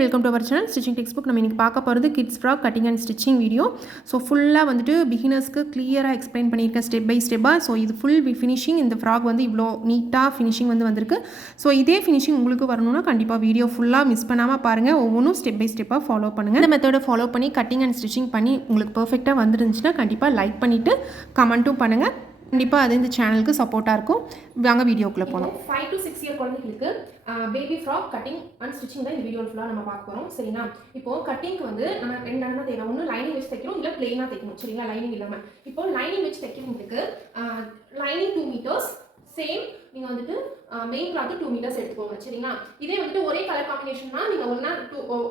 Welcome to our channel stitching text book. நம்ம இன்றைக்கி பார்க்க போகிறது kids frock cutting and stitching video. So ஃபுல்லாக வந்துட்டு பிகினர்ஸ்க்கு கிளியராக எக்ஸ்பிளைன் பண்ணியிருக்கேன் ஸ்டெப் பை ஸ்டெப்பாக. ஸோ இது ஃபுல் ஃபினிஷிங், இந்த ஃப்ராக் வந்து இவ்வளோ நீட்டாக ஃபினிஷிங் வந்திருக்கு. ஸோ இதே ஃபினிஷிங் உங்களுக்கு வரணும்னா கண்டிப்பாக வீடியோ ஃபுல்லாக மிஸ் பண்ணாமல் பாருங்கள். ஒவ்வொன்றும் ஸ்டெப் பை ஸ்டெப்பாக ஃபாலோ பண்ணுங்கள். இந்த மெத்தடை ஃபாலோ பண்ணி கட்டிங் அண்ட் ஸ்டிச்சிங் பண்ணி உங்களுக்கு பர்ஃபெக்டாக வந்துருந்துச்சுன்னா கண்டிப்பாக லைக் பண்ணிவிட்டு கமெண்ட்டும் பண்ணுங்கள். கண்டிப்பாக அது இந்த சேனலுக்கு சப்போர்ட்டாக இருக்கும். வாங்க வீடியோக்குள்ளே போகலாம். 5 to 6 இயர் குழந்தைகளுக்கு baby frock cutting and stitching தான் இந்த வீடியோ ஃபுல்லாக நம்ம பார்க்க போகிறோம். சரிங்களா? இப்போது கட்டிங்க்கு வந்து நம்ம ரெண்டு தான் தேவை. ஒன்று லைனிங் வச்சு தைக்கணும், இல்லை பிளெயினாக தைக்கணும். சரிங்களா? லைனிங் இல்லாமல். இப்போ லைனிங் வச்சு தைக்கிறதுக்கு லைனிங் 2 மீட்டர்ஸ், சேம் நீங்கள் வந்துட்டு மெயின் கிளாத்து 2 மீட்டர்ஸ் எடுத்துக்கோங்க. சரிங்களா? இதே வந்துட்டு ஒரே கலர் காம்பினேஷன்னா நீங்கள்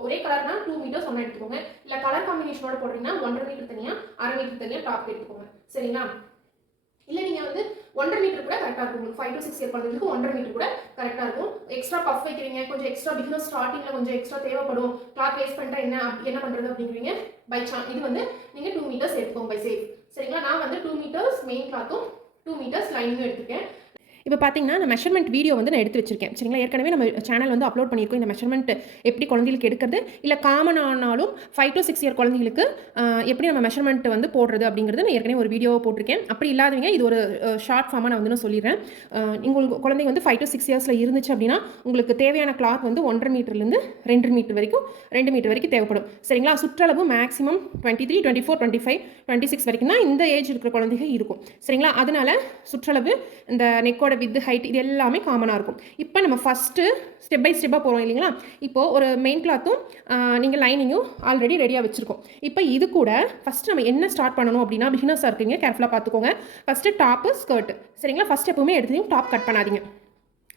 ஒரே கலர்னா 2 மீட்டர்ஸ் ஒன்றா எடுத்துக்கோங்க. இல்லை கலர் காம்பினேஷனோட போடுறீங்கன்னா 1.5 மீட்டர் தனியாக, 1/2 மீட்டர் தனியாக டாப் எடுத்துக்கோங்க. சரிங்களா? இல்லை நீங்கள் வந்து 1.5 மீட்டர் கூட கரெக்டாக இருக்கும். உங்களுக்கு 5 to 6 இயர் குழந்தைங்களுக்கு 1.5 மீட்டர் கூட கரெக்டாக இருக்கும். எக்ஸ்ட்ரா பஃப் வைக்கிறீங்க, கொஞ்சம் எக்ஸ்ட்ரா பிகினர் ஸ்டார்டிங்கில் கொஞ்சம் எக்ஸ்ட்ரா தேவைப்படும், கிளாத் வேஸ்ட் பண்ணிட்டா என்ன பண்ணுறது அப்படிங்கிறீங்க. பை சான்ஸ் இது வந்து நீங்கள் 2 மீட்டர்ஸ் எடுத்துக்கோங்க பை சேஃப். சரிங்களா? நான் வந்து 2 மீட்டர்ஸ் மெயின் கிளாத்தும் 2 மீட்டர்ஸ் லைனிங்கும் எடுத்துக்கேன். இப்போ பார்த்தீங்கன்னா இந்த மெஷர்மெண்ட் வீடியோ வந்து நான் எடுத்து வச்சிருக்கேன். சரிங்களா? ஏற்கனவே நம்ம சேனல் வந்து அப்லோட் பண்ணியிருக்கோம். இந்த மெஷர்மெண்ட் எப்படி குழந்தைகளுக்கு எடுக்கிறது, இல்லை காமன் ஆனாலும் 5 to 6 இயர் குழந்தைகளுக்கு எப்படி நம்ம மெஷர்மெண்ட் வந்து போடுறது அப்படிங்கிறது நான் ஏற்கனவே ஒரு வீடியோவை போட்டிருக்கேன். அப்படி இல்லாதவங்க இது ஒரு ஷார்ட் ஃபார்மாக நான் வந்து நான் சொல்லிடுறேன். உங்களுக்கு குழந்தைங்க வந்து 5 to 6 இயர்ஸில் இருந்துச்சு அப்படின்னா உங்களுக்கு தேவையான கிளாத் வந்து 1.5 மீட்டர்லேருந்து 2 மீட்டர் வரைக்கும் 2 மீட்டர் வரைக்கும் தேவைப்படும். சரிங்களா? சுற்றளவு மேக்ஸிமம் 23, 24, 25, 26 வரைக்கும் தான் இந்த ஏஜ் இருக்கிற குழந்தைங்க இருக்கும். சரிங்களா? அதனால சுற்றளவு, இந்த நெக்கோட வித், ஹைட், இது எல்லாமே காமனாக இருக்கும். இப்போ நம்ம ஃபஸ்ட்டு ஸ்டெப் பை ஸ்டெப்பாக போகிறோம் இல்லைங்களா? இப்போது ஒரு மெயின் கிளாத்தும் நீங்கள் லைனிங்கும் ஆல்ரெடி ரெடியாக வச்சுருக்கோம். இப்போ இது கூட ஃபஸ்ட்டு நம்ம என்ன ஸ்டார்ட் பண்ணணும் அப்படின்னா, பிகினர்ஸாக இருக்கீங்க கேர்ஃபுல்லாக பார்த்துக்கோங்க. First top, skirt. சரிங்களா? ஃபஸ்ட் எப்பவுமே எடுத்துகிட்டு டாப் கட் பண்ணாதீங்க.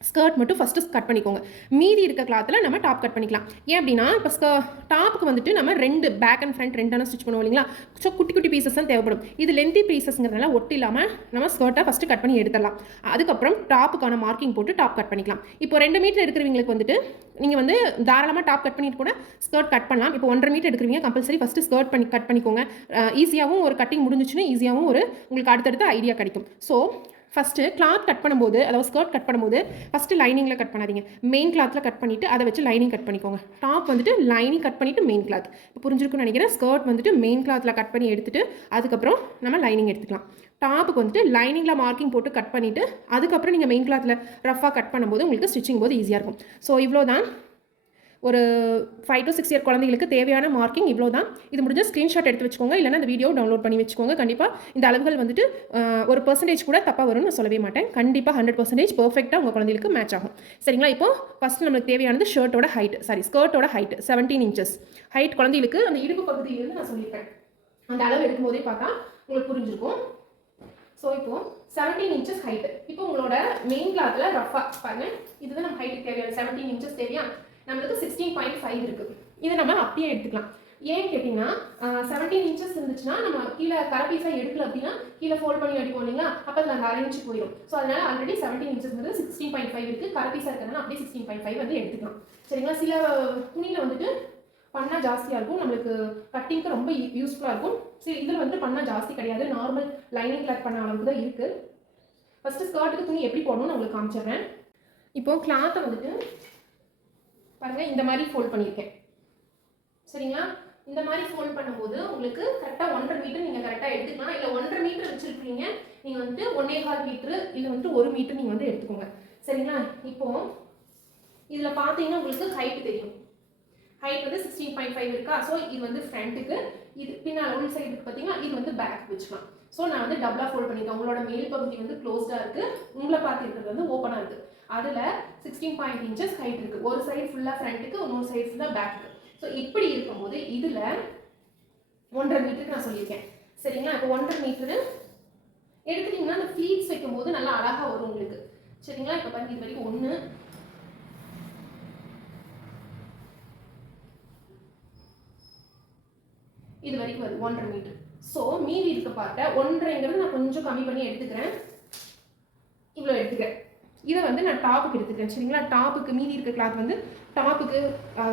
ஸ்கர்ட் மட்டும் ஃபஸ்ட்டு கட் பண்ணிக்கோங்க. மீதி இருக்க கிளாத்தில் நம்ம டாப் கட் பண்ணிக்கலாம். ஏன் அப்படின்னா இப்போ டாப்புக்கு வந்துட்டு நம்ம 2 பேக் அண்ட் ஃப்ரண்ட் 2 ஸ்டிச் பண்ணுவோம் இல்லைங்களா? ஸோ குட்டி குட்டி பீசஸ் தான் தேவைப்படும். இது லென்த்தி பீசஸ்ங்கிறதுனால ஒட்டு இல்லாமல் நம்ம ஸ்கர்ட்டை ஃபஸ்ட்டு கட் பண்ணி எடுத்துடலாம். அதுக்கப்புறம் டாப்புக்கான மார்க்கிங் போட்டு டாப் கட் பண்ணிக்கலாம். இப்போ 2 மீட்டர் எடுக்கிறவங்களுக்கு வந்துட்டு நீங்கள் வந்து தாராளமாக டாப் கட் பண்ணிட்டு கூட ஸ்கர்ட் கட் பண்ணலாம். இப்போ 1.5 மீட்டர் எடுக்கிறவங்க கம்பல்சரி ஃபஸ்ட்டு ஸ்கர்ட் கட் பண்ணிக்கோங்க. ஈஸியாகவும் ஒரு கட்டிங் முடிஞ்சிச்சுன்னா ஈஸியாகவும் உங்களுக்கு அடுத்தடுத்த ஐடியா கிடைக்கும். ஸோ ஃபஸ்ட்டு கிளாத் கட் பண்ணும்போது, அதாவது ஸ்கர்ட் கட் பண்ணும்போது ஃபஸ்ட்டு லைனிங்கில் கட் பண்ணாதீங்க. மெயின் கிளாத்தில் கட் பண்ணிவிட்டு அதை வச்சு லைனிங் கட் பண்ணிக்கோங்க. டாப் வந்துட்டு லைனிங் கட் பண்ணிவிட்டு மெயின் கிளாத். இப்போ புரிஞ்சிருக்குன்னு நினைக்கிறேன். ஸ்கர்ட் வந்துட்டு மெயின் கிளாத்தில் கட் பண்ணி எடுத்துகிட்டு அதுக்கப்புறம் நம்ம லைனிங் எடுத்துக்கலாம். டாப்புக்கு வந்துட்டு லைனிங்கில் மார்க்கிங் போட்டு கட் பண்ணிவிட்டு அதுக்கப்புறம் நீங்கள் மெயின் கிளாத்தில் ரஃபாக கட் பண்ணும்போது உங்களுக்கு ஸ்டிச்சிங் போது ஈஸியாக இருக்கும். ஸோ இவ்வளோ தான் ஒரு 5 to 6 இயர் குழந்தைங்களுக்கு தேவையான மார்க்கிங் இவ்வளோ தான். இது முடிஞ்ச ஸ்க்ரீன்ஷாட் எடுத்து வச்சுக்கோங்க, இல்லைனா இந்த வீடியோ டவுன்லோட் பண்ணி வச்சுக்கோங்க. கண்டிப்பாக இந்த அளவுகள் வந்துட்டு ஒரு % கூட தப்பாக வரும்னு நான் சொல்லவே மாட்டேன். கண்டிப்பாக 100% பர்ஃபெக்டாக உங்கள் குழந்தைகளுக்கு மேட்ச் ஆகும். சரிங்களா? இப்போ ஃபஸ்ட்டு நம்மளுக்கு தேவையானது ஸ்கர்ட்டோட ஹைட் 17 inches. ஹைட் குழந்தைகளுக்கு அந்த இடுப்பு பகுதியிலிருந்து நான் சொல்லியிருப்பேன். அந்த அளவு எடுக்கும்போதே பார்த்தா உங்களுக்கு புரிஞ்சிருக்கும். ஸோ இப்போது 17 inches ஹைட்டு. இப்போ உங்களோட மெயின் கிளாத்தில் ரஃபாக பாருங்கள், இதுதான் நம்ம ஹைட்டுக்கு தேவையான 17 inches தேவையா? நம்மளுக்கு 16.5 இருக்குது. இதை நம்ம அப்படியே எடுத்துக்கலாம். ஏன்னு கேட்டிங்கன்னா 17 inches இருந்துச்சுன்னா நம்ம கீழே கரப்பீஸாக எடுக்கல அப்படின்னா கீழே ஃபோல்ட் பண்ணி அடிப்போம் இல்லைங்களா? அப்போ அதில் 1/2 inch போயிடும். ஸோ அதனால் ஆல்ரெடி 17 inches 16.5 இருக்குது. கரப்பீஸாக இருக்கிறதுனால அப்படியே 16.5 வந்து எடுத்துக்கலாம். சரிங்களா? சில துணியில் வந்துட்டு பண்ணால் ஜாஸ்தியாக இருக்கும், நம்மளுக்கு கட்டிங்க்கு ரொம்ப யூஸ்ஃபுல்லாக இருக்கும். சரி, இதில் வந்துட்டு பண்ணால் ஜாஸ்தி கிடையாது, நார்மல் லைனிங் கிளாத் பண்ண அளவுக்கு தான் இருக்குது. ஃபஸ்ட்டு ஸ்கர்ட்டுக்கு துணி எப்படி போடணும்னு உங்களுக்கு காமிச்சிடுறேன். இப்போது கிளாத்தை வந்துட்டு பாருங்கள், இந்த மாதிரி ஃபோல்ட் பண்ணியிருக்கேன். சரிங்களா? இந்த மாதிரி ஃபோல்ட் பண்ணும்போது உங்களுக்கு கரெக்டாக 1.5 மீட்டர் நீங்கள் கரெக்டாக எடுத்துக்கலாம். இல்லை 1.5 மீட்டர் வச்சுருக்கீங்க நீங்கள் வந்துட்டு 1.25 மீட்டர் இல்லை வந்துட்டு 1 மீட்டர் நீங்கள் வந்து எடுத்துக்கோங்க. சரிங்களா? இப்போது இதில் பார்த்தீங்கன்னா உங்களுக்கு ஹைட் தெரியும். ஹைட் வந்து 16.5 இருக்கா? ஸோ இது வந்து ஃப்ரண்ட்டுக்கு, இது பின்னால் உள் சைடுக்கு பார்த்தீங்கன்னா இது வந்து பேக் வச்சுக்கலாம். ஸோ நான் வந்து டபுளாக ஃபோல்ட் பண்ணியிருக்கேன். உங்களோட மேல் பகுதி வந்து க்ளோஸ்டாக இருக்குது, உங்களை பார்த்துருக்கிறது வந்து ஓப்பனாக இருக்குது. அதில் 16 inches ஹைட் இருக்குது. ஒரு சைடு ஃபுல்லாக ஃப்ரண்ட்டுக்கு, இன்னொரு சைடு ஃபுல்லாக பேக்கு. ஸோ இப்படி இருக்கும்போது இதில் 1.5 மீட்டருக்கு நான் சொல்லியிருக்கேன். சரிங்களா? இப்போ 1.5 மீட்டரு எடுத்துட்டிங்கன்னா அந்த ஃப்ளீட்ஸ் வைக்கும்போது நல்லா அழகாக வரும் உங்களுக்கு. சரிங்களா? இப்போ பாருங்க, இது வரைக்கும் 1, இது வரைக்கும் வருது 1.5 மீட்டர். ஸோ மீதி இருக்க பார்ட்ட 1.5ங்கிறது நான் கொஞ்சம் கம்மி பண்ணி எடுத்துக்கிறேன். இவ்வளோ எடுத்துக்கிறேன். இதை வந்து நான் டாப்புக்கு எடுத்துக்கிறேன். சரிங்களா? டாப்புக்கு மீதி இருக்க கிளாத் வந்து டாப்புக்கு,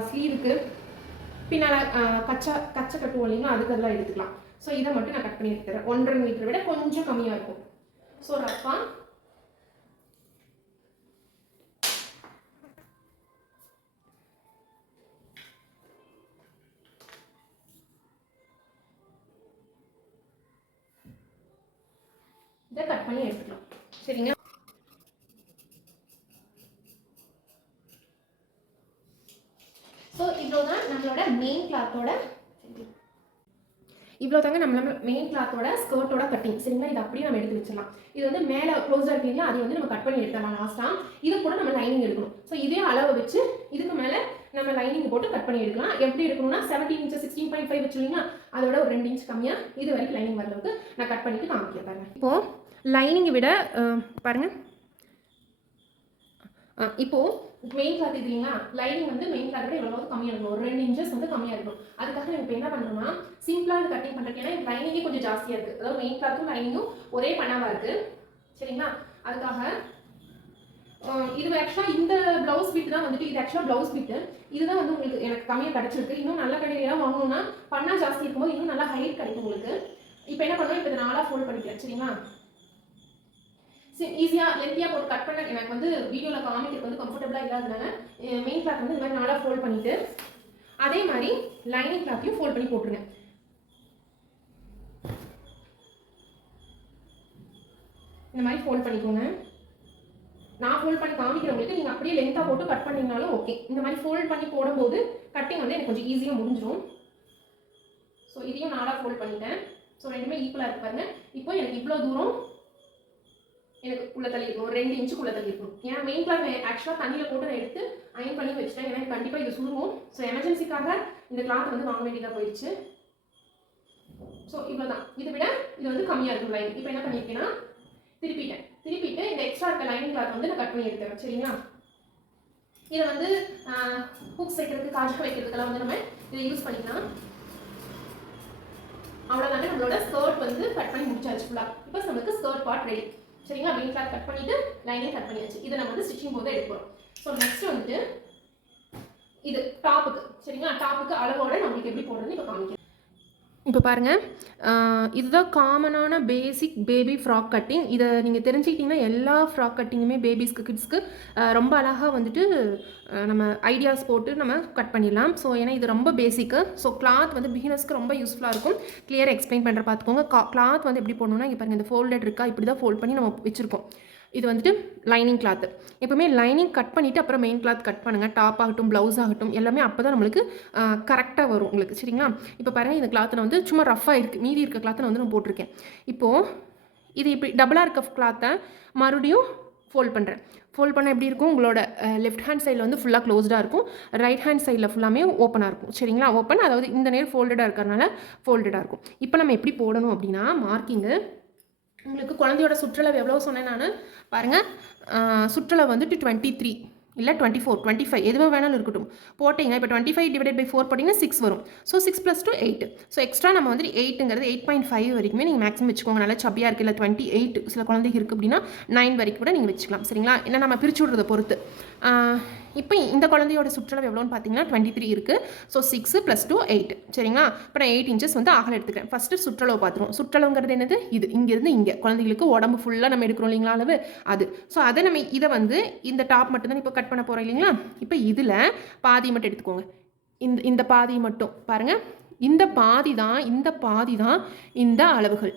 ஸ்லீவுக்கு பின்னால் கச்சை கட்டுவோம் இல்லைங்களா? அதுக்கு அதெல்லாம் எடுத்துக்கலாம். ஸோ இதை மட்டும் நான் கட் பண்ணி எடுத்துக்கிறேன். 1.5 மீட்டரை விட கொஞ்சம் கம்மியாக இருக்கும். ஸோ ரஃபாக கட் பண்ணி எடுத்துக்கலாம். சரிங்களா? ஸோ இவ்வளோதான் நம்மளோட மெயின் கிளாத்தோட மெயின் கிளாத்தோட ஸ்கர்ட்டோட கட்டிங். சரிங்களா? இது அப்படியே நம்ம எடுத்து வச்சிடலாம். இது வந்து மேலே க்ளோஸாக இருக்கீங்களா, அதை வந்து நம்ம கட் பண்ணி எடுத்துடலாம் லாஸ்ட்டாக. இது கூட நம்ம லைனிங் எடுக்கணும். ஸோ இதே அளவை வச்சு இதுக்கு மேலே நம்ம லைனிங் போட்டு கட் பண்ணி எடுக்கலாம். எப்படி எடுக்கணும்னா 17 inches 16.5 வச்சுருவீங்களா, அதோட ஒரு 2 inch கம்மியாக இது வரைக்கும் லைனிங் வர அளவுக்கு நான் கட் பண்ணிட்டு காமிக்கிறேன் பாருங்க. இப்போது லைனிங்கை விட பாருங்கள், இப்போது மெயின் கிளாத் இது இல்லைங்களா, லைனிங் வந்து மெயின் கிளாத் விட எவ்வளோ கம்மியாக இருக்கும், ஒரு 2 inches வந்து கம்மியாக இருக்கும். அதுக்காக நம்ம இப்போ என்ன பண்ணுறோம்னா சிம்பிளாக கட்டிங் பண்ணுறதுக்கு, ஏன்னா லைனிங்கே கொஞ்சம் ஜாஸ்தியாக இருக்குது, அதாவது மெயின் கிளாத்தும் லைனிங்கும் ஒரே பண்ணாவாக இருக்குது. சரிங்களா? அதுக்காக இது ஆக்சுவலாக இந்த ப்ளவுஸ் பீட் தான் வந்துட்டு, இது ஆக்சுவலாக ப்ளவுஸ் பீட்டு இதுதான் வந்து உங்களுக்கு எனக்கு கம்மியாக கிடச்சிருக்கு. இன்னும் நல்ல கடையிலாம் வாங்கணும்னா பண்ணால் ஜாஸ்தி இருக்கும்போது இன்னும் நல்லா ஹைட் கிடைக்கும் உங்களுக்கு. இப்போ என்ன பண்ணுவோம், இப்போ இதை 4 ஃபோல்ட் பண்ணிக்கிறேன். சரிங்களா? ஈஸியாக லென்த்தியாக போட்டு கட் பண்ண எனக்கு வந்து வீடியோவில் காமிக்கிறதுக்கு வந்து கம்ஃபர்டபுளாக இல்லாதனால மெயின் கிளாத் வந்து இந்த மாதிரி 4 ஃபோல்ட் பண்ணிவிட்டு அதே மாதிரி லைனிங் கிளாத்தையும் ஃபோல்ட் பண்ணி போட்டுருங்க. இந்த மாதிரி ஃபோல்ட் பண்ணிக்கோங்க. நான் ஃபோல்ட் பண்ணி காமிக்கிறவங்களுக்கு நீங்கள் அப்படியே லென்த்தாக போட்டு கட் பண்ணிங்கனாலும் ஓகே. இந்த மாதிரி ஃபோல்ட் பண்ணி போடும்போது கட்டிங் வந்து எனக்கு கொஞ்சம் ஈஸியாக முடிஞ்சிடும். ஸோ இதையும் 4 ஃபோல்ட் பண்ணிட்டேன். ஸோ ரெண்டுமே ஈக்குவலாக இருக்கு பாருங்க. இப்போ எனக்கு இவ்வளோ தூரம் எனக்கு உள்ள தள்ளி இருக்கும், ஒரு 2 inch தள்ளி இருக்கும். ஏன்னா மெயின் கிளாத் ஆக்சுவலாக தண்ணியில் போட்டு நான் எடுத்து அயன் பண்ணி வச்சுட்டேன். ஏன்னா கண்டிப்பாக இது சுருங்கும். ஸோ எமர்ஜென்சிக்காக இந்த கிளாத் வந்து வாங்க வேண்டியதாக போயிடுச்சு. ஸோ இவ்வளோ தான். இதை விட இது வந்து கம்மியாக இருக்கும் லைன். இப்போ என்ன பண்ணியிருக்கேன்னா திருப்பிட்டு இந்த எக்ஸ்ட்ரா இருக்க லைனிங் கிளாத் வந்து நான் கட் பண்ணி எடுத்துறேன். சரிங்களா? இதை வந்து ஹூக்ஸ் வைக்கிறதுக்கு, காஜா வைக்கிறதுக்கெல்லாம் வந்து நம்ம இதை யூஸ் பண்ணிக்கலாம். அவ்வளோதாங்க, நம்மளோட ஸ்கர்ட் வந்து கட் பண்ணி முடிச்சாச்சு ஃபுல்லாக. இப்போ நமக்கு ஸ்கர்ட் பார்ட் ரெடி. சரிங்களா? மெயின் கிளாத் கட் பண்ணிட்டு லைனிங் கட் பண்ணியாச்சு. இதை நம்ம வந்து ஸ்டிச்சிங் போது எடுப்போம். ஸோ நெக்ஸ்ட் வந்துட்டு இது டாப்புக்கு. சரிங்களா? டாப்புக்கு அளவோட நம்மளுக்கு எப்படி போடுறதுன்னு இப்போ காமிக்கிறேன். இப்போ பாருங்கள், இதுதான் காமனான பேசிக் பேபி ஃப்ராக் கட்டிங். இதை நீங்கள் தெரிஞ்சுக்கிட்டிங்கன்னா எல்லா ஃப்ராக் கட்டிங்குமே பேபிஸ்க்கு, கிட்ஸ்க்கு ரொம்ப அழகாக வந்துட்டு நம்ம ஐடியாஸ் போட்டு நம்ம கட் பண்ணிடலாம். ஸோ ஏன்னா இது ரொம்ப பேசிக்கு. ஸோ கிளாத் வந்து பிகினர்ஸ்க்கு ரொம்ப யூஸ்ஃபுல்லாக இருக்கும். கிளியராக எக்ஸ்பிளைன் பண்ணுற பார்த்துக்கோங்க. கிளாத் வந்து எப்படி போடணும்னா, இங்கே பாருங்கள், இந்த ஃபோல்டட் இருக்கா, இப்படி தான் ஃபோல்ட் பண்ணி நம்ம வச்சுருக்கோம். இது வந்துட்டு லைனிங் கிளாத்து. எப்போவுமே லைனிங் கட் பண்ணிவிட்டு அப்புறம் மெயின் கிளாத் கட் பண்ணுங்கள். டாப் ஆகட்டும், ப்ளவுஸ் ஆகட்டும், எல்லாமே அப்போ தான் நம்மளுக்கு கரெக்டாக வரும் உங்களுக்கு. சரிங்களா? இப்போ பாருங்கள், இந்த கிளாத்தில் வந்து சும்மா ரஃபாக இருக்குது, மீதி இருக்க கிளாத்தை வந்து நான் போட்டிருக்கேன். இப்போது இது இப்படி டபுளாக இருக்க கிளாத்தை மறுபடியும் ஃபோல்ட் பண்ணுறேன். ஃபோல்ட் பண்ண எப்படி இருக்கும், உங்களோட லெஃப்ட் ஹேண்ட் சைடில் வந்து ஃபுல்லாக க்ளோஸ்டாக இருக்கும், ரைட் ஹேண்ட் சைடில் ஃபுல்லாமே ஓப்பனாக இருக்கும். சரிங்களா? ஓப்பன், அதாவது இந்த நேரம் ஃபோல்டடாக இருக்கிறதுனால ஃபோல்டடாக இருக்கும். இப்போ நம்ம எப்படி போடணும் அப்படின்னா, மார்க்கிங்கு உங்களுக்கு குழந்தையோட சுற்றளவு எவ்வளோ சொன்னேன் நான் பாருங்கள். சுற்றளவு வந்துட்டு 23 இல்லை 24, 25 எதுவாக வேணாலும் இருக்கட்டும் போட்டிங்கன்னா, இப்போ 25 டிவைடட் பை 4 போட்டிங்கன்னா 6 வரும். ஸோ 6 + 2 8. ஸோ எக்ஸ்ட்ரா நம்ம வந்துட்டு 8ங்கிறது 8.5 வரைக்குமே நீங்கள் மேக்ஸிமம் வச்சுக்கோங்க. நல்லா சப்பியாக இருக்குது, இல்லை 28 சில குழந்தைக்கு இருக்குது அப்படின்னா 9 வரைக்கும் கூட நீங்கள் வச்சுக்கலாம். சரிங்களா? என்ன நம்ம பிரித்து விடுறதை பொறுத்து. இப்போ இந்த குழந்தையோட சுற்றளவு எவ்வளோன்னு பார்த்தீங்கன்னா 23 இருக்குது. ஸோ 6 + 2 8. சரிங்களா? இப்போ நான் 8 inches வந்து அகலம் எடுத்துக்கிறேன். ஃபஸ்ட்டு சுற்றளவு பார்த்துருவோம். சுற்றளவுங்கிறது என்னது, இது இங்கேருந்து இங்கே குழந்தைங்களுக்கு உடம்பு ஃபுல்லாக நம்ம எடுக்கிறோம் இல்லைங்களா அளவு, அது. ஸோ அதை நம்ம இதை வந்து இந்த டாப் மட்டும் தான் இப்போ கட் பண்ண போகிறோம் இல்லைங்களா? இப்போ இதில் பாதி மட்டும் எடுத்துக்கோங்க. இந்த பாதி மட்டும் பாருங்கள். இந்த பாதி தான் இந்த அளவுகள்.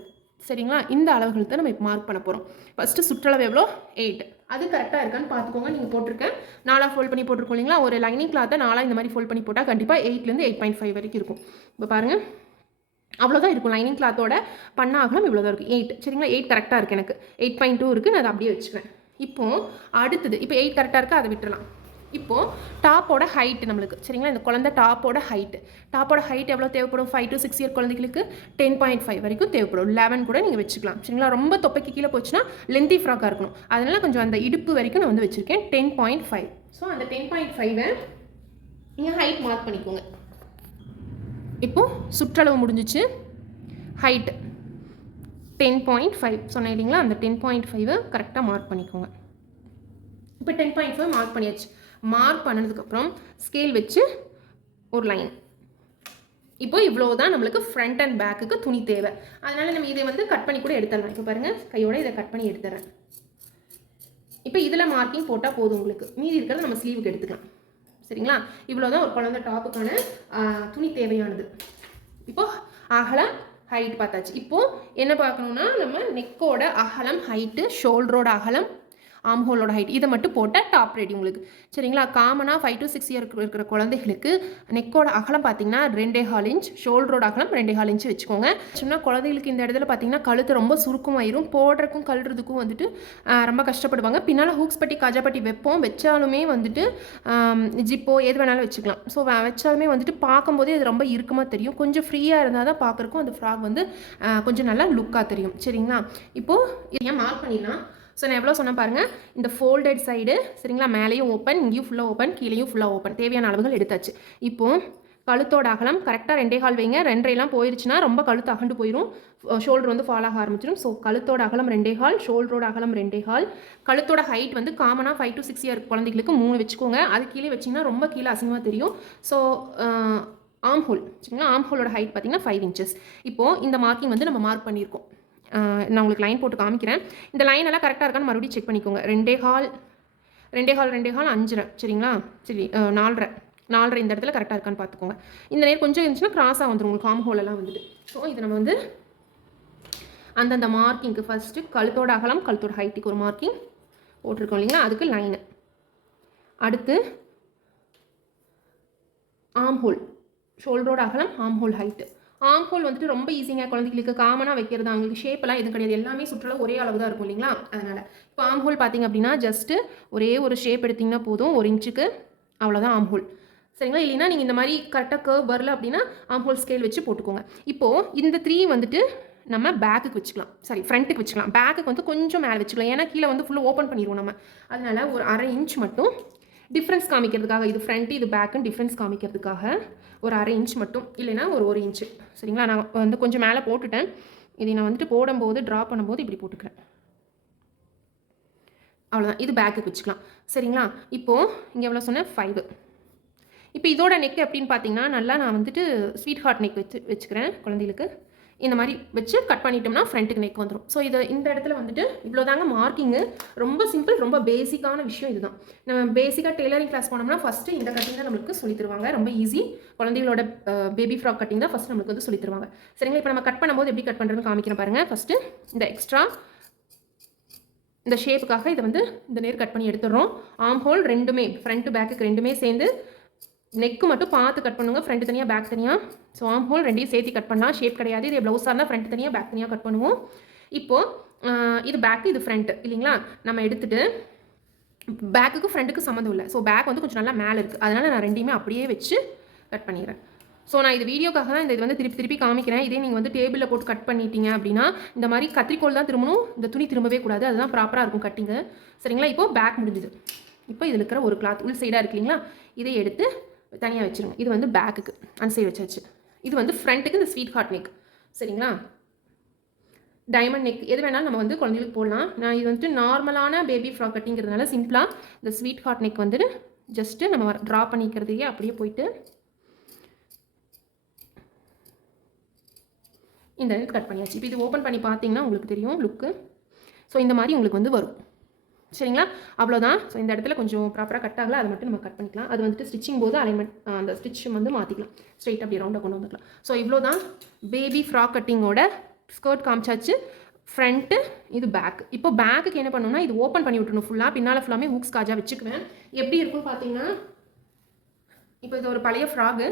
சரிங்களா? இந்த அளவுகள் தான் நம்ம இப்போ மார்க் பண்ண போகிறோம். ஃபஸ்ட்டு சுற்றளவு எவ்வளோ, 8. அது கரெக்டாக இருக்கான்னு பார்த்துக்கோங்க. நீங்கள் போட்டிருக்கேன் 4 ஃபோல்ட் பண்ணி போட்டிருக்கோம் இல்லைங்களா? ஒரு லைனிங் கிளாத்தை 4 இந்த மாதிரி ஃபோல்ட் பண்ணி போட்டால் கண்டிப்பாக 8லேருந்து 8.5 வரைக்கும் இருக்கும். இப்போ பாருங்கள், அவ்வளோதான் இருக்கும். லைனிங் கிளாத்தோட பண்ண அகலம் இவ்வளோ தான் இருக்குது, 8. சரிங்களா? 8 கரெக்டாக இருக்குது. எனக்கு 8.2 இருக்குது. நான் அதை அப்படியே வச்சுக்கிறேன். இப்போது அடுத்தது, இப்போ 8 கரெக்டாக இருக்குது, அதை விட்டுறலாம். இப்போது டாப்போட ஹைட்டு நம்மளுக்கு. சரிங்களா? இந்த குழந்தை டாப்போட ஹைட் எவ்வளோ தேவைப்படும், 5 to 6 இயர் குழந்தைகளுக்கு 10.5 வரைக்கும் தேவைப்படும். 11 கூட நீங்கள் வச்சுக்கலாம். சரிங்களா? ரொம்ப தொப்பைக்கு கீழே போச்சுன்னா லென்த்தி ஃப்ராக்காக இருக்கணும். அதனால் கொஞ்சம் அந்த இடுப்பு வரைக்கும் நான் வந்து வச்சுருக்கேன் 10.5. ஸோ அந்த 10.5 நீங்கள் ஹைட் மார்க் பண்ணிக்கோங்க. இப்போது சுற்றளவு முடிஞ்சிச்சு. ஹைட்டு 10.5 சொன்னேன் இல்லைங்களா? அந்த 10.5 கரெக்டாக மார்க் பண்ணிக்கோங்க. இப்போ 10.5 மார்க் பண்ணியாச்சு. மார்க் பண்ணதுக்கப்புறம் ஸ்கேல் வச்சு ஒரு லைன். இப்போ இவ்வளோ தான் நம்மளுக்கு ஃப்ரண்ட் அண்ட் பேக்குக்கு துணி தேவை. அதனால் நம்ம இதை வந்து கட் பண்ணி கூட எடுத்துடலாம். இப்போ பாருங்கள், கையோட இதை கட் பண்ணி எடுத்துறேன். இப்போ இதில் மார்க்கிங் போட்டால் போதும் உங்களுக்கு. மீதி இருக்கிறத நம்ம ஸ்லீவுக்கு எடுத்துக்கலாம். சரிங்களா? இவ்வளோ தான் ஒரு குழந்தை டாப்புக்கான துணி தேவையானது. இப்போ அகலம் ஹைட் பார்த்தாச்சு. இப்போது என்ன பார்க்கணுன்னா நம்ம நெக்கோட அகலம், ஹைட்டு, ஷோல்டரோட அகலம், ஆம் ஹோலோட ஹைட் இதை மட்டும் போட்டால் டாப் ரெடி உங்களுக்கு. சரிங்களா? காமனாக 5 to 6 இயர் இருக்கிற குழந்தைகளுக்கு நெக்கோட அகலம் பார்த்தீங்கன்னா 2.25 இன்ச், ஷோல்டரோட அகலம் 2.25 இன்ச் வச்சுக்கோங்க. சும்மா குழந்தைகளுக்கு இந்த இடத்துல பார்த்தீங்கன்னா கழுத்து ரொம்ப சுருக்கமாயிரும், போடுறதுக்கும் கழுறதுக்கும் வந்துட்டு ரொம்ப கஷ்டப்படுவாங்க. பின்னால் ஹூக்ஸ் பட்டி காஜா பட்டி வைப்போம், வச்சாலுமே வந்துட்டு ஜிப்போ எது வேணாலும் வச்சுக்கலாம். ஸோ வச்சாலுமே வந்துட்டு பார்க்கும்போதே அது ரொம்ப இறுக்கமாக தெரியும். கொஞ்சம் ஃப்ரீயாக இருந்தால் தான் பார்க்குறக்கும் அந்த ஃப்ராக் வந்து கொஞ்சம் நல்லா லுக்காக தெரியும். சரிங்களா? இப்போது இதை மார்க் பண்ணிடலாம். ஸோ நான் எவ்வளோ சொன்னேன் பாருங்கள், இந்த ஃபோல்டட் சைடு சரிங்களா, மேலேயும் ஓப்பன், இங்கேயும் ஃபுல்லாக ஓப்பன், கீழேயும் ஃபுல்லாக ஓப்பன், தேவையான அளவுகள் எடுத்தாச்சு. இப்போது கழுத்தோட அகலம் கரெக்டாக 2.25 வைங்க. 2.5 போயிடுச்சுன்னா ரொம்ப கழுத்து அகண்டு போயிடும், ஷோல்டர் வந்து ஃபால் ஆக ஆரம்பிச்சிடும். ஸோ கழுத்தோட அகலம் 2.25, ஷோல்டரோட அகலம் 2.25. கழுத்தோட ஹைட் வந்து காமனாக 5 to 6 இயர் குழந்தைகளுக்கு 3 வச்சுக்கோங்க. அது கீழே வச்சிங்கன்னா ரொம்ப கீழே அசிங்கமாக தெரியும். ஸோ ஆம் ஹோல் சரிங்களா, ஆம் ஹோலோட ஹைட் பார்த்தீங்கன்னா 5 inches. இப்போது இந்த மார்க்கிங் வந்து நம்ம மார்க் பண்ணியிருக்கோம். நான் உங்களுக்கு லைன் போட்டு காமிக்கிறேன். இந்த லைன் எல்லாம் கரெக்டாக இருக்கான்னு மறுபடியும் செக் பண்ணிக்கோங்க. 2.25 5.5 சரிங்களா, சரி 4.5 இந்த இடத்துல கரெக்டாக இருக்கான்னு பார்த்துக்கோங்க. இந்த நேரம் கொஞ்சம் இருந்துச்சுன்னா கிராஸாக வந்துடும் உங்களுக்கு ஆம் ஹோலெல்லாம் வந்துட்டு. ஸோ இது நம்ம வந்து அந்தந்த மார்க்கிங்க்கு ஃபஸ்ட்டு கழுத்தோட அகலம், கழுத்தோட ஹைட்டுக்கு ஒரு மார்க்கிங் போட்டிருக்கோம் இல்லைங்களா, அதுக்கு லைனு. அடுத்து ஆம் ஹோல், ஷோல்டரோட அகலம், ஆம் ஹோல் ஹைட்டு. ஆம் ஹோல் வந்துட்டு ரொம்ப ஈஸிங்க குழந்தைகளுக்கு காமனாக வைக்கிறது. அவங்களுக்கு ஷேப்பெல்லாம் எதுவும் கிடையாது, எல்லாமே சுற்றளவு ஒரே அளவு தான் இருக்கும் இல்லைங்களா. அதனால் இப்போ ஆம் ஹோல் பார்த்திங்க அப்படின்னா ஜஸ்ட்டு ஒரே ஒரு ஷேப் எடுத்திங்கன்னா போதும், 1 இன்ச்சுக்கு, அவ்வளோதான் ஆம் ஹோல். சரிங்களா? இல்லைன்னா நீங்கள் இந்த மாதிரி கரெக்டாக கர்வ் வரல அப்படின்னா ஆம் ஹோல் ஸ்கேல் வச்சு போட்டுக்கோங்க. இப்போது இந்த 3 வந்துட்டு நம்ம பேக்குக்கு வச்சுக்கலாம், சாரி ஃப்ரண்ட்டுக்கு வச்சுக்கலாம். பேக்குக்கு வந்து கொஞ்சம் மேலே வச்சுக்கலாம், ஏன்னா கீழே வந்து ஃபுல்லாக ஓப்பன் பண்ணிடுவோம் நம்ம. அதனால் ஒரு 1/2 இன்ச் மட்டும் டிஃப்ரென்ஸ் காமிக்கிறதுக்காக, இது ஃப்ரண்ட்டு இது பேக்குன்னு டிஃப்ரென்ஸ் காமிக்கிறதுக்காக ஒரு 1/2 இன்ச் மட்டும், இல்லைன்னா ஒரு 1 இன்ச்சு சரிங்களா. நான் வந்து கொஞ்சம் மேலே போட்டுட்டேன். இதை நான் வந்துட்டு போடும்போது ட்ரா பண்ணும்போது இப்படி போட்டுக்கிறேன். அவ்வளோதான், இது பேக்குக்கு வச்சுக்கலாம். சரிங்களா? இப்போது இங்கே எவ்வளோ சொன்னேன், 5. இப்போ இதோட நெக் எப்படின்னு பார்த்தீங்கன்னா நல்லா நான் வந்துட்டு ஸ்வீட் ஹார்ட் நெக் வச்சுக்கிறேன் குழந்தைகளுக்கு. இந்த மாதிரி வச்சு கட் பண்ணிட்டோம்னா ஃப்ரண்ட்டுக்கு நெக் வந்துடும். ஸோ இது இந்த இடத்துல வந்துட்டு இவ்வளோ தாங்க மார்க்கிங்கு. ரொம்ப சிம்பிள், ரொம்ப பேசிக்கான விஷயம் இதுதான். நம்ம பேசிக்காக டெய்லரிங் கிளாஸ் போனோம்னா ஃபஸ்ட்டு இந்த கட்டிங் தான் நம்மளுக்கு சொல்லி தருவாங்க. ரொம்ப ஈஸி, குழந்தைகளோட பேபி ஃப்ராக் கட்டிங் தான் ஃபஸ்ட்டு நம்மளுக்கு வந்து சொல்லி தருவாங்க. சரிங்களா? இப்போ நம்ம கட் பண்ணும்போது எப்படி கட் பண்ணுறதுன்னு காமிக்கிறேன் பாருங்கள். ஃபஸ்ட்டு இந்த எக்ஸ்ட்ரா இந்த ஷேப்புக்காக இதை வந்து இந்த நேர் கட் பண்ணி எடுத்துடுறோம். ஆம் ஹோல் ரெண்டுமே ஃப்ரண்ட் பேக்குக்கு ரெண்டுமே சேர்ந்து, நெக்கு மட்டும் பார்த்து கட் பண்ணுங்க, ஃப்ரண்ட் தனியாக பேக் தனியாக. ஸோ ஆம் ஹோல் ரெண்டையும் சேர்த்து கட் பண்ணலாம், ஷேப் கிடையாது. இது ப்ளவுஸாக இருந்தால் ஃப்ரண்ட் தனியாக பேக் தனியாக கட் பண்ணுவோம். இப்போது இது பேக்கு இது ஃப்ரண்ட்டு இல்லைங்களா. நம்ம எடுத்துகிட்டு பேக்குக்கு ஃப்ரண்ட்டுக்கு சம்மந்தம் இல்லை. ஸோ பேக் வந்து கொஞ்சம் நல்லா மேலே இருக்குது, அதனால் நான் ரெண்டையுமே அப்படியே வச்சு கட் பண்ணிடுறேன். ஸோ நான் இது வீடியோக்காக தான் இது வந்து திருப்பி காமிக்கிறேன். இதே நீங்கள் வந்து டேபிளில் போட்டு கட் பண்ணிட்டீங்க அப்படின்னா இந்த மாதிரி கத்திரிக்கோள் தான் திரும்பணும், இந்த துணி திரும்பவே கூடாது, அதுதான் ப்ராப்பராக இருக்கும் கட்டிங்கு. சரிங்களா? இப்போது பேக் முடிஞ்சுது. இப்போ இதில் இருக்கிற ஒரு கிளாத் உள் சைடாக இருக்கு இல்லைங்களா, இதை எடுத்து தனியாக வச்சுருங்க. இது வந்து பேக்குக்கு அந்த சைடு வச்சாச்சு. இது வந்து ஃப்ரண்ட்டுக்கு இந்த ஸ்வீட் ஹார்ட் நெக். சரிங்களா? டைமண்ட் நெக் எது வேணாலும் நம்ம வந்து குழந்தைகளுக்கு போடலாம். நான் இது வந்துட்டு நார்மலான பேபி ஃப்ராக் கட்டிங்கிறதுனால சிம்பிளாக இந்த ஸ்வீட் ஹார்ட் நெக் வந்துட்டு ஜஸ்ட்டு நம்ம ட்ரா பண்ணிக்கிறதையே அப்படியே போயிட்டு இந்த நெக் கட் பண்ணியாச்சு. இப்போ இது ஓப்பன் பண்ணி பார்த்தீங்கன்னா உங்களுக்கு தெரியும் லுக்கு. ஸோ இந்த மாதிரி உங்களுக்கு வந்து வரும். சரிங்களா? அவ்வளோதான். ஸோ இந்த இடத்துல கொஞ்சம் ப்ராப்பராக கட் ஆகலை, அதை மட்டும் நம்ம கட் பண்ணிக்கலாம். அது வந்துட்டு ஸ்டிச்சிங் போது அலைன்மெண்ட் அந்த ஸ்டிச் வந்து மாற்றிக்கலாம், ஸ்ட்ரெயிட் அப்படி ரவுண்டாக கொண்டு வந்துக்கலாம். ஸோ இவ்வளோ தான் பேபி ஃப்ராக் கட்டிங்கோட ஸ்கர்ட் காமிச்சாச்சு. ஃப்ரண்ட்டு இது பேக். இப்போ பேக்குக்கு என்ன பண்ணணும்னா இது ஓப்பன் பண்ணி விட்டுணும் ஃபுல்லாக. பின்னால் ஃபுல்லாமே ஹூக்ஸ் காஜா வச்சுக்குவேன். எப்படி இருக்குன்னு பார்த்தீங்கன்னா இப்போ இது ஒரு பழைய ஃப்ராகு.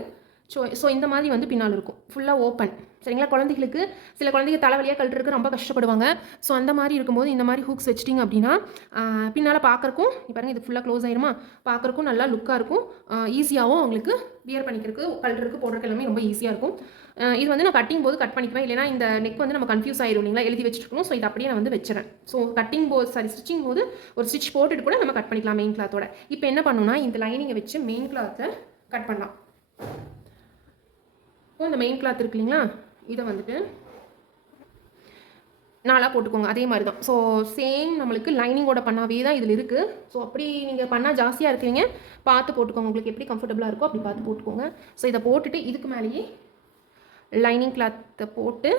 ஸோ இந்த மாதிரி வந்து பின்னால் இருக்கும் ஃபுல்லாக ஓப்பன். சரிங்களா? குழந்தைகளுக்கு சில குழந்தைங்க தலைவலியாக கழட்டுறதுக்கு ரொம்ப கஷ்டப்படுவாங்க. ஸோ அந்த மாதிரி இருக்கும்போது இந்த மாதிரி ஹூக்ஸ் வச்சிட்டிங்க அப்படின்னா பின்னால் பார்க்குறக்கும் பாருங்கள் இது ஃபுல்லாக க்ளோஸ் ஆயிருமா, பார்க்குறக்கும் நல்லா லுக்காக இருக்கும். ஈஸியாகவும் அவங்களுக்கு வியர் பண்ணிக்கிறதுக்கு கழட்டுறதுக்கு போடுறதுக்கு எல்லாமே ரொம்ப ஈஸியாக இருக்கும். இது வந்து நான் கட்டிங் போது கட் பண்ணிக்குவேன், இல்லைனா இந்த நெக் வந்து நம்ம கன்ஃபியூஸ் ஆயிரும் இல்லைங்களா, எழுதி வச்சுருக்கணும். ஸோ இது அப்படியே நான் வந்து வச்சுறேன். ஸோ கட்டிங் போது ஸ்டிச்சிங் போது ஒரு ஸ்டிச் போட்டுட்டு கூட நம்ம கட் பண்ணிக்கலாம் மெயின் கிளாத்தோட. இப்போ என்ன பண்ணணும்னா இந்த லைனிங்கை வச்சு மெயின் கிளாத்தை கட் பண்ணலாம். இப்போ இந்த மெயின் கிளாத் இருக்கு இல்லைங்களா, இதை வந்துட்டு நாளாக போட்டுக்கோங்க. அதே மாதிரி தான். ஸோ சேம் நம்மளுக்கு லைனிங்கோட பண்ணாவே தான் இதில் இருக்குது. ஸோ அப்படி நீங்கள் பண்ணால் ஜாஸ்தியாக இருக்கிறீங்க பார்த்து போட்டுக்கோங்க, உங்களுக்கு எப்படி கம்ஃபர்டபுளாக இருக்கோ அப்படி பார்த்து போட்டுக்கோங்க. ஸோ இதை போட்டுட்டு இதுக்கு மேலேயே லைனிங் கிளாத்தை போட்டு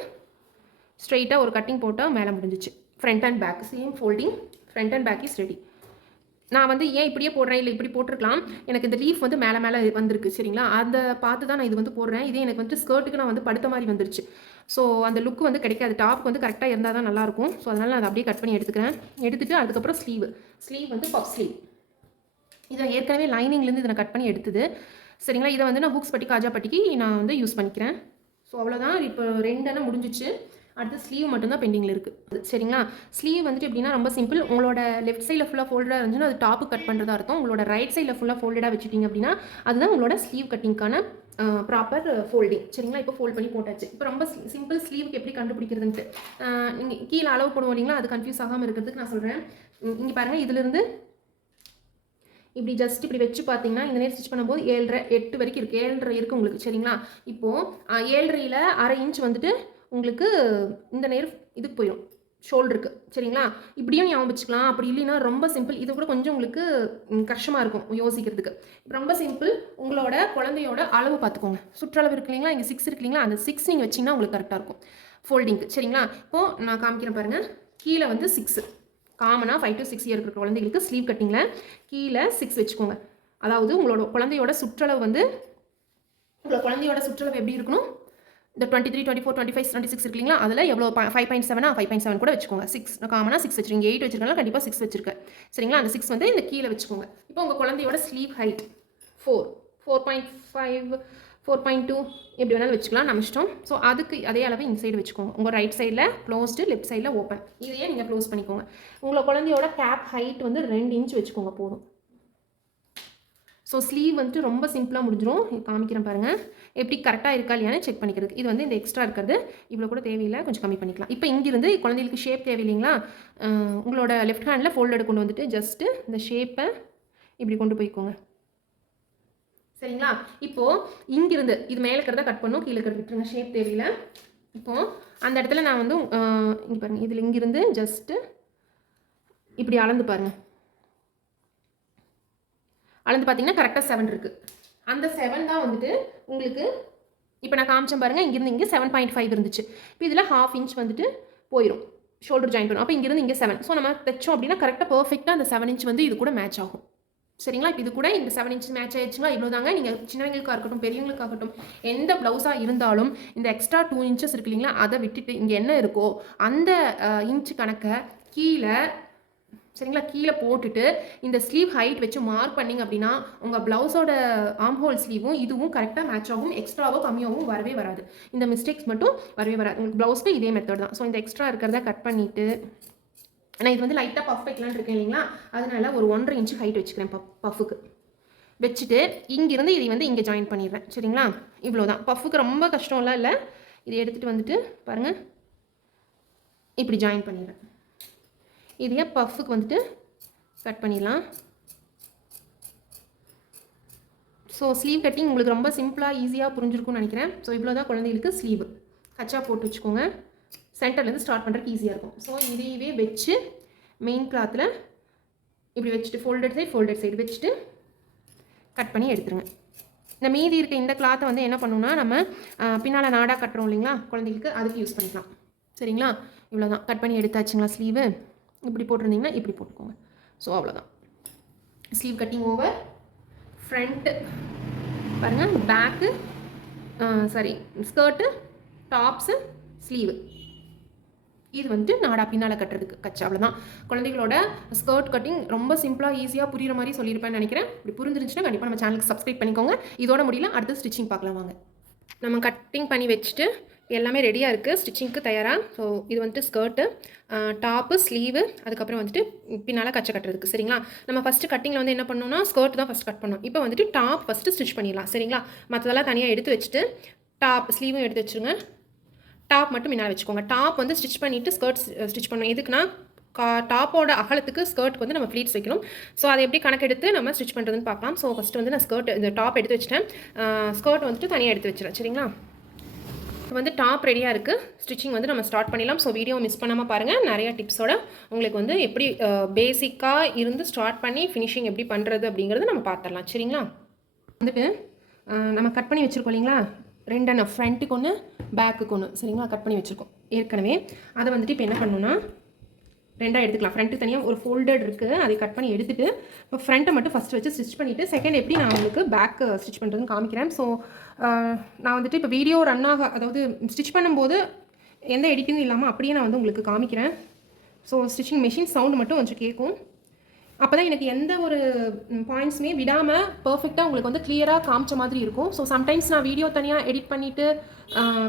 ஸ்ட்ரெயிட்டாக ஒரு கட்டிங் போட்டால் மேலே முடிஞ்சிச்சு. Front and back same folding, front and back is ready. நான் வந்து ஏன் இப்படியே போடுறேன், இல்லை இப்படி போட்டிருக்கலாம், எனக்கு இந்த லீஃப் வந்து மேலே வந்திருக்கு. சரிங்களா? அதை பார்த்து தான் நான் இது வந்து போடுறேன். இதே எனக்கு வந்து ஸ்கர்ட்டுக்கு நான் வந்து படுத்த மாதிரி வந்துருச்சு. ஸோ அந்த லுக் வந்து கிடைக்காது. டாப் வந்து கரெக்டாக இருந்தால் தான் நல்லாயிருக்கும். ஸோ அதனால் நான் அதை அப்படியே கட் பண்ணி எடுத்துக்கிறேன். எடுத்துகிட்டு அதுக்கப்புறம் ஸ்லீவ் வந்து பஃப் ஸ்லீவ். இதை ஏற்கனவே லைனிங்லேருந்து இதை நான் கட் பண்ணி எடுத்தது. சரிங்களா, இதை வந்து நான் ஹூக்ஸ் பட்டி காஜா பட்டிக்கு நான் வந்து யூஸ் பண்ணிக்கிறேன். ஸோ அவ்வளோதான். இப்போ 2 முடிஞ்சிச்சு. அடுத்து ஸ்லீவ் மட்டும்தான் பெண்டிங்கில் இருக்குது. சரிங்களா, ஸ்லீவ் வந்துட்டு எப்படின்னா ரொம்ப சிம்பிள். உங்களோட லெஃப்ட் சைடில் ஃபுல்லாக ஃபோல்டாக இருந்துச்சுன்னா அது டாப்பு கட் பண்ணுறதா இருக்கும். உங்களோட ரைட் சைடில் ஃபுல்லாக ஃபோல்டாக வச்சுட்டிங்க அப்படின்னா அதுதான் உங்களோட ஸ்லீவ் கட்டிங்க்கான ப்ராப்பர் ஃபோல்டிங். சரிங்களா, இப்போ ஃபோல்ட் பண்ணி போட்டாச்சு. இப்போ ரொம்ப சிம்பிள் ஸ்லீவுக்கு எப்படி கண்டுபிடிக்கிறதுன்ட்டு நீங்கள் கீழே அளவு போடுவோம் இல்லைங்களா, அது கன்ஃபியூஸ் ஆகாமல் இருக்கிறதுக்கு நான் சொல்கிறேன். இங்கே பாருங்கள், இதிலிருந்து இப்படி ஜஸ்ட் இப்படி வச்சு பார்த்தீங்கன்னா இந்த நேரம் ஸ்டிச் பண்ணும்போது 7.5 8 வரைக்கும் இருக்குது. 7.5 இருக்குது உங்களுக்கு. சரிங்களா, இப்போது 7.5ல் அரை இன்ச் வந்துட்டு உங்களுக்கு இந்த நேரம் இதுக்கு போயிடும், ஷோல்டருக்கு. சரிங்களா, இப்படியும் ஞாபகம் வச்சுக்கலாம். அப்படி இல்லைன்னா ரொம்ப சிம்பிள். இது கூட கொஞ்சம் உங்களுக்கு கஷ்டமாக இருக்கும் யோசிக்கிறதுக்கு. ரொம்ப சிம்பிள். உங்களோட குழந்தையோட அளவு பார்த்துக்கோங்க. சுற்றளவு இருக்கு இல்லைங்களா, இங்கே 6 இருக்கு இல்லைங்களா, அந்த 6 நீங்கள் வச்சிங்கன்னா உங்களுக்கு கரெக்டாக இருக்கும் ஃபோல்டிங்க்கு. சரிங்களா, இப்போது நான் காமிக்கிறேன் பாருங்கள். கீழே வந்து 6 காமனாக 5 to 6 இயர் இருக்கிற குழந்தைகளுக்கு ஸ்லீவ் கட்டிங்கில் கீழே 6 வச்சுக்கோங்க. அதாவது உங்களோட குழந்தையோட சுற்றளவு வந்து எப்படி இருக்கணும், இந்த 23 24 25 26 இருக்கு இல்லைங்களா, அதில் எவ்வளோ 5.7 5.7 கூட வச்சுக்கோங்க. 6 காமனாக 6 வச்சுருங்க. 8 வச்சுருக்கனால கண்டிப்பாக 6 வச்சுருக்கேன். சரிங்களா, அந்த 6 வந்து இந்த கீழே வச்சுக்கோங்க. இப்போ உங்கள் குழந்தையோட ஸ்லீவ் ஹைட் 4.5 4.2 எப்படி வேணாலும் வச்சுக்கலாம், நம்ம இஷ்டம். ஸோ அதுக்கு அதே அளவு இந்த சைடு வச்சுக்கோங்க. உங்கள் ரைட் சைடில் க்ளோஸ்டு, லெஃப்ட் சைடில் ஓப்பன். இதையே நீங்கள் க்ளோஸ் பண்ணிக்கோங்க. உங்களோட குழந்தையோட கேப் ஹைட் வந்து 2 இன்ச் வச்சுக்கோங்க போதும். ஸோ ஸ்லீவ் வந்துட்டு ரொம்ப சிம்பிளாக முடிஞ்சிடும். காமிக்கிறேன் பாருங்கள், எப்படி கரெக்டாக இருக்கா இல்லையானு செக் பண்ணிக்கிறது. இது வந்து இந்த எக்ஸ்ட்ரா இருக்கிறது இவ்வளோ கூட தேவையில்லை, கொஞ்சம் கம்மி பண்ணிக்கலாம். இப்போ இங்கிருந்து குழந்தைகளுக்கு ஷேப் தேவையில்லைங்களா, உங்களோட லெஃப்ட் ஹேண்டில் ஃபோல்டட் கொண்டு வந்துட்டு ஜஸ்ட்டு இந்த ஷேப்பை இப்படி கொண்டு போய்க்கோங்க. சரிங்களா, இப்போது இங்கிருந்து இது மேலே இருக்கிறத கட் பண்ணும், கீழே இருக்கிறது விட்டுருங்க, ஷேப் தேவையில்லை. இப்போது அந்த இடத்துல நான் வந்து இங்கே பாருங்கள், இதில் இங்கிருந்து ஜஸ்ட்டு இப்படி அளந்து பாருங்கள். அளந்து பார்த்தீங்கன்னா கரெக்டாக 7 இருக்குது. அந்த 7 தான் வந்துட்டு உங்களுக்கு இப்போ நான் காமிச்சேன் பாருங்கள். இங்கிருந்து இங்கே 7.5 இருந்துச்சு. இப்போ இதில் 1/2 இன்ச் வந்துட்டு போயிடும், ஷோல்டர் ஜாயின் பண்ணும். அப்போ இங்கிருந்து இங்கே 7. ஸோ நம்ம தைச்சோம் அப்படின்னா கரெக்டாக பர்ஃபெக்டாக அந்த 7 இன்ச் வந்து இது கூட மேட்ச் ஆகும். சரிங்களா, இப்போ இது கூட இந்த 7 இன்ச் மேட்ச் ஆயிடுச்சுங்களா, இவ்வளோ தாங்க. நீங்கள் சின்னவங்களுக்காக இருக்கட்டும் பெரியவங்களுக்காகட்டும் எந்த ப்ளவுஸாக இருந்தாலும் இந்த எக்ஸ்ட்ரா 2 இன்ச்சஸ் இருக்கு இல்லைங்களா, அதை விட்டுட்டு இங்கே என்ன இருக்கோ அந்த இன்ச்சு கணக்கை கீழே, சரிங்களா, கீழே போட்டுட்டு இந்த ஸ்லீவ் ஹைட் வச்சு மார்க் பண்ணிங்க அப்படின்னா உங்கள் ப்ளவுஸோட ஆர்ம் ஹோல் ஸ்லீவும் இதுவும் கரெக்டாக மேட்ச் ஆகும். எக்ஸ்ட்ராவோ கம்மியாகவும் வரவே வராது. இந்த மிஸ்டேக்ஸ் மட்டும் வரவே வராது. உங்களுக்கு ப்ளவுஸ்க்கு இதே மெத்தட் தான். ஸோ இந்த எக்ஸ்ட்ரா இருக்கிறத கட் பண்ணிவிட்டு நான் இது வந்து லைட்டாக பஃப் வைக்கலான்னு இருக்கேன் இல்லைங்களா, அதனால் ஒரு 1.5 இன்ச்சு ஹைட் வச்சுக்கிறேன் பஃபுக்கு. வச்சுட்டு இங்கிருந்து இதை வந்து இங்கே ஜாயின் பண்ணிடுறேன். சரிங்களா, இவ்வளோ தான். பஃபுக்கு ரொம்ப கஷ்டம்லாம் இல்லை. இதை எடுத்துகிட்டு வந்துட்டு பாருங்கள், இப்படி ஜாயின் பண்ணிடுறேன். இதையே பஃபுக்கு வந்துட்டு கட் பண்ணிடலாம். ஸோ ஸ்லீவ் கட்டிங் உங்களுக்கு ரொம்ப சிம்பிளாக ஈஸியாக புரிஞ்சிருக்கும்னு நினைக்கிறேன். ஸோ இவ்வளோ தான் குழந்தைகளுக்கு ஸ்லீவ். கச்சா போட்டு வச்சுக்கோங்க, சென்டர்லேருந்து ஸ்டார்ட் பண்ணுறதுக்கு ஈஸியாக இருக்கும். ஸோ இதையவே வச்சு மெயின் கிளாத்தில் இப்படி வச்சுட்டு ஃபோல்டட் சைடு வச்சுட்டு கட் பண்ணி எடுத்துருங்க. இந்த மீதி இருக்க இந்த கிளாத்தை வந்து என்ன பண்ணணும்னா நம்ம பின்னால் நாடாக கட்டுறோம் இல்லைங்களா குழந்தைங்களுக்கு, அதுக்கு யூஸ் பண்ணிக்கலாம். சரிங்களா, இவ்வளோ தான். கட் பண்ணி எடுத்தாச்சுங்களா ஸ்லீவு. இப்படி போட்டிருந்தீங்கன்னா இப்படி போட்டுக்கோங்க. ஸோ அவ்வளோதான். Sleeve cutting over. ஃப்ரண்ட்டு பாருங்கள், பேக்கு ஸ்கர்ட்டு, டாப்ஸு, ஸ்லீவு. இது வந்துட்டு நாடா பின்னால் கட்டுறதுக்கு கச்சா. அவ்வளோதான். குழந்தைகளோட ஸ்கர்ட் கட்டிங் ரொம்ப சிம்பிளாக ஈஸியாக புரியுற மாதிரி சொல்லியிருப்பேன்னு நினைக்கிறேன். இப்படி புரிஞ்சிருந்துச்சுன்னா கண்டிப்பாக நம்ம சேனலுக்கு சப்ஸ்கிரைப் பண்ணிக்கோங்க. இதோட முடியல, அடுத்து ஸ்டிச்சிங் பார்க்கலாம் வாங்க. நம்ம கட்டிங் பண்ணி வச்சுட்டு எல்லாமே ரெடியாக இருக்குது ஸ்டிச்சிங்க்கு தயாராக. ஸோ இது வந்துட்டு ஸ்கர்ட்டு, டாப்பு, ஸ்லீவு, அதுக்கப்புறம் வந்துட்டு பின்னால் கச்சை கட்டுறதுக்கு. சரிங்களா, நம்ம ஃபஸ்ட்டு கட்டிங்கில் வந்து என்ன பண்ணோம்னா ஸ்கர்ட் தான் ஃபஸ்ட் கட் பண்ணோம். இப்போ வந்துட்டு டாப் ஃபஸ்ட்டு ஸ்டிச் பண்ணிடலாம். சரிங்களா, மற்றதெல்லாம் தனியாக எடுத்து வச்சுட்டு டாப் ஸ்லீவும் எடுத்து வச்சுருங்க. டாப் மட்டும் முன்னால் வச்சுக்கோங்க. டாப் வந்து ஸ்டிச் பண்ணிவிட்டு ஸ்கர்ட் ஸ்டிச் பண்ணணும். எதுக்குன்னா டாப்போட அகலத்துக்கு ஸ்கர்ட்க்கு வந்து நம்ம ஃப்ளீட்ஸ் வைக்கணும். ஸோ அதை எப்படி கணக்கெடுத்து நம்ம ஸ்டிச் பண்ணுறதுன்னு பார்க்கலாம். ஸோ ஃபஸ்ட்டு வந்து நான் இந்த டாப் எடுத்து வச்சுட்டேன். ஸ்கர்ட் வந்துட்டு தனியாக எடுத்து வச்சுறேன். சரிங்களா, இப்போ வந்து டாப் ரெடியாக இருக்குது. ஸ்டிச்சிங் வந்து நம்ம ஸ்டார்ட் பண்ணிடலாம். ஸோ வீடியோ மிஸ் பண்ணாமல் பாருங்கள். நிறையா டிப்ஸோட உங்களுக்கு வந்து எப்படி பேசிக்காக இருந்து ஸ்டார்ட் பண்ணி ஃபினிஷிங் எப்படி பண்ணுறது அப்படிங்கிறது நம்ம பார்த்துடலாம். சரிங்களா, வந்துட்டு நம்ம கட் பண்ணி வச்சுருக்கோம் இல்லைங்களா, 2 ஃப்ரண்ட்டுக்கு ஒன்று பேக்குக்கு ஒன்று. சரிங்களா, கட் பண்ணி வச்சுருக்கோம் ஏற்கனவே. அதை வந்துட்டு இப்போ என்ன பண்ணணும்னா ரெண்டாக எடுத்துக்கலாம். ஃப்ரண்ட்டு தனியாக ஒரு ஃபோல்டட் இருக்குது, அதை கட் பண்ணி எடுத்துகிட்டு இப்போ ஃப்ரண்ட்டை மட்டும் ஃபஸ்ட் வச்சு ஸ்டிச் பண்ணிவிட்டு செகண்ட் எப்படி நான் உங்களுக்கு பேக் ஸ்டிச் பண்ணுறதுன்னு காமிக்கிறேன். ஸோ நான் வந்துட்டு இப்போ வீடியோ ரன் அதாவது ஸ்டிச் பண்ணும்போது எந்த எடிட்டிங்கும் இல்லாமல் அப்படியே நான் வந்து உங்களுக்கு காமிக்கிறேன். ஸோ ஸ்டிச்சிங் மெஷின் சவுண்டு மட்டும் கொஞ்சம் கேட்கும். அப்போ தான் எனக்கு எந்த ஒரு பாயிண்ட்ஸுமே விடாமல் பர்ஃபெக்டாக உங்களுக்கு வந்து கிளியராக காமிச்ச மாதிரி இருக்கும். ஸோ சம்டைம்ஸ் நான் வீடியோ தனியாக எடிட் பண்ணிவிட்டு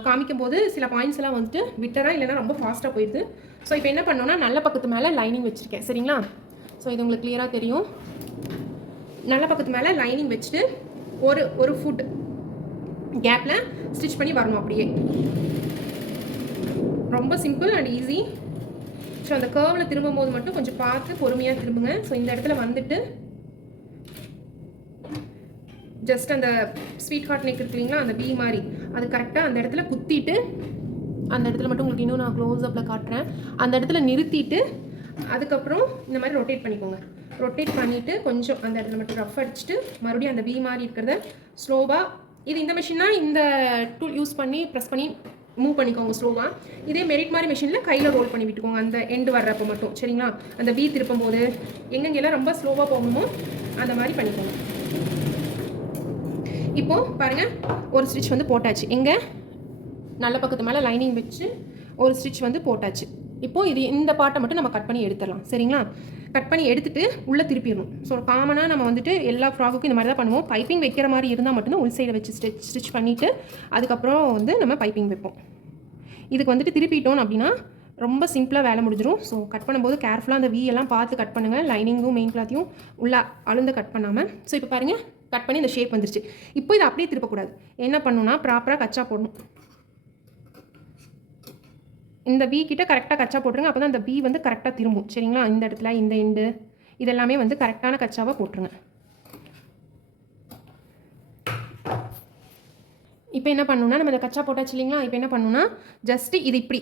காமிக்கும்போது சில பாயிண்ட்ஸ் எல்லாம் வந்துட்டு விட்டராக இல்லைனா ரொம்ப ஃபாஸ்ட்டாக போயிடுது. ஸோ இப்போ என்ன பண்ணோன்னா நல்ல பக்கத்து மேலே லைனிங் வச்சுருக்கேன். சரிங்களா? ஸோ இது உங்களுக்கு கிளியராக தெரியும். நல்ல பக்கத்து மேலே லைனிங் வச்சுட்டு ஒரு ஃபுட் கேப்பில் ஸ்டிச் பண்ணி வரணும். அப்படியே ரொம்ப சிம்பிள் அண்ட் ஈஸி. ஸோ அந்த கர்வில் திரும்பும்போது மட்டும் கொஞ்சம் பார்த்து பொறுமையாக திரும்புங்க. ஸோ இந்த இடத்துல வந்துட்டு ஜஸ்ட் அந்த ஸ்வீட் ஹார்ட் நெக் இருக்கு இல்லைங்களா, அந்த பி மாதிரி அது கரெக்டாக அந்த இடத்துல குத்திட்டு, அந்த இடத்துல மட்டும் உங்களுக்கு இன்னும் நான் க்ளோஸ் அப்பில் காட்டுறேன், அந்த இடத்துல நிறுத்திட்டு அதுக்கப்புறம் இந்த மாதிரி ரொட்டேட் பண்ணிக்கோங்க. ரொட்டேட் பண்ணிவிட்டு கொஞ்சம் அந்த இடத்துல மட்டும் ரஃப் அடிச்சுட்டு மறுபடியும் அந்த பி மாதிரி இருக்கிறத ஸ்லோவாக, இது இந்த மிஷின்னா இந்த டூல் யூஸ் பண்ணி ப்ரெஸ் பண்ணி மூவ் பண்ணிக்கோங்க ஸ்லோவாக. இதே மெரிட் மாதிரி மிஷினில் கையில் ரோல் பண்ணி விட்டுக்கோங்க அந்த எண்டு வர்றப்போ மட்டும். சரிங்களா? அந்த பீ திருப்பும் போது எங்கெங்கெல்லாம் ரொம்ப ஸ்லோவாக போகணுமோ அந்த மாதிரி பண்ணிக்கோங்க. இப்போது பாருங்கள், ஒரு ஸ்டிச் வந்து போட்டாச்சு. எங்கே நல்ல பக்கத்து மேலே லைனிங் வச்சு ஒரு ஸ்டிச் வந்து போட்டாச்சு. இப்போது இது இந்த பாட்டை மட்டும் நம்ம கட் பண்ணி எடுத்துடலாம். சரிங்களா? கட் பண்ணி எடுத்துகிட்டு உள்ளே திருப்பிடணும். ஸோ காமனாக நம்ம வந்துட்டு எல்லா ஃப்ராக்குக்கும் இந்த மாதிரி தான் பண்ணுவோம். பைப்பிங் வைக்கிற மாதிரி இருந்தால் மட்டும்தான் உள் சைடை வச்சு ஸ்டிச் பண்ணிவிட்டு அதுக்கப்புறம் வந்து நம்ம பைப்பிங் வைப்போம். இதுக்கு வந்துட்டு திருப்பிட்டோம் அப்படின்னா ரொம்ப சிம்பிளாக வேலை முடிஞ்சிடும். ஸோ கட் பண்ணும்போது கேர்ஃபுல்லாக அந்த எல்லாம் பார்த்து கட் பண்ணுங்கள். லைனிங்கும் மெயின் கிளாத்தையும் உள்ளே அழுந்த கட் பண்ணாமல். ஸோ இப்போ பாருங்கள், கட் பண்ணி இந்த ஷேப் வந்துருச்சு. இப்போ இதை அப்படியே திருப்பக்கூடாது. என்ன பண்ணணும்னா ப்ராப்பராக கச்சா போடணும். இந்த பி கிட்ட கரெக்டாக கச்சா போட்டுருங்க. அப்போ தான் அந்த பி வந்து கரெக்டாக திரும்பும். சரிங்களா? இந்த இடத்துல இந்த எண்டு இதெல்லாமே வந்து கரெக்டான கச்சாவாக போட்டுருங்க. இப்போ என்ன பண்ணணும்னா நம்ம இந்த கச்சா போட்டாச்சு இல்லைங்களா? இப்போ என்ன பண்ணணும்னா ஜஸ்ட்டு இது இப்படி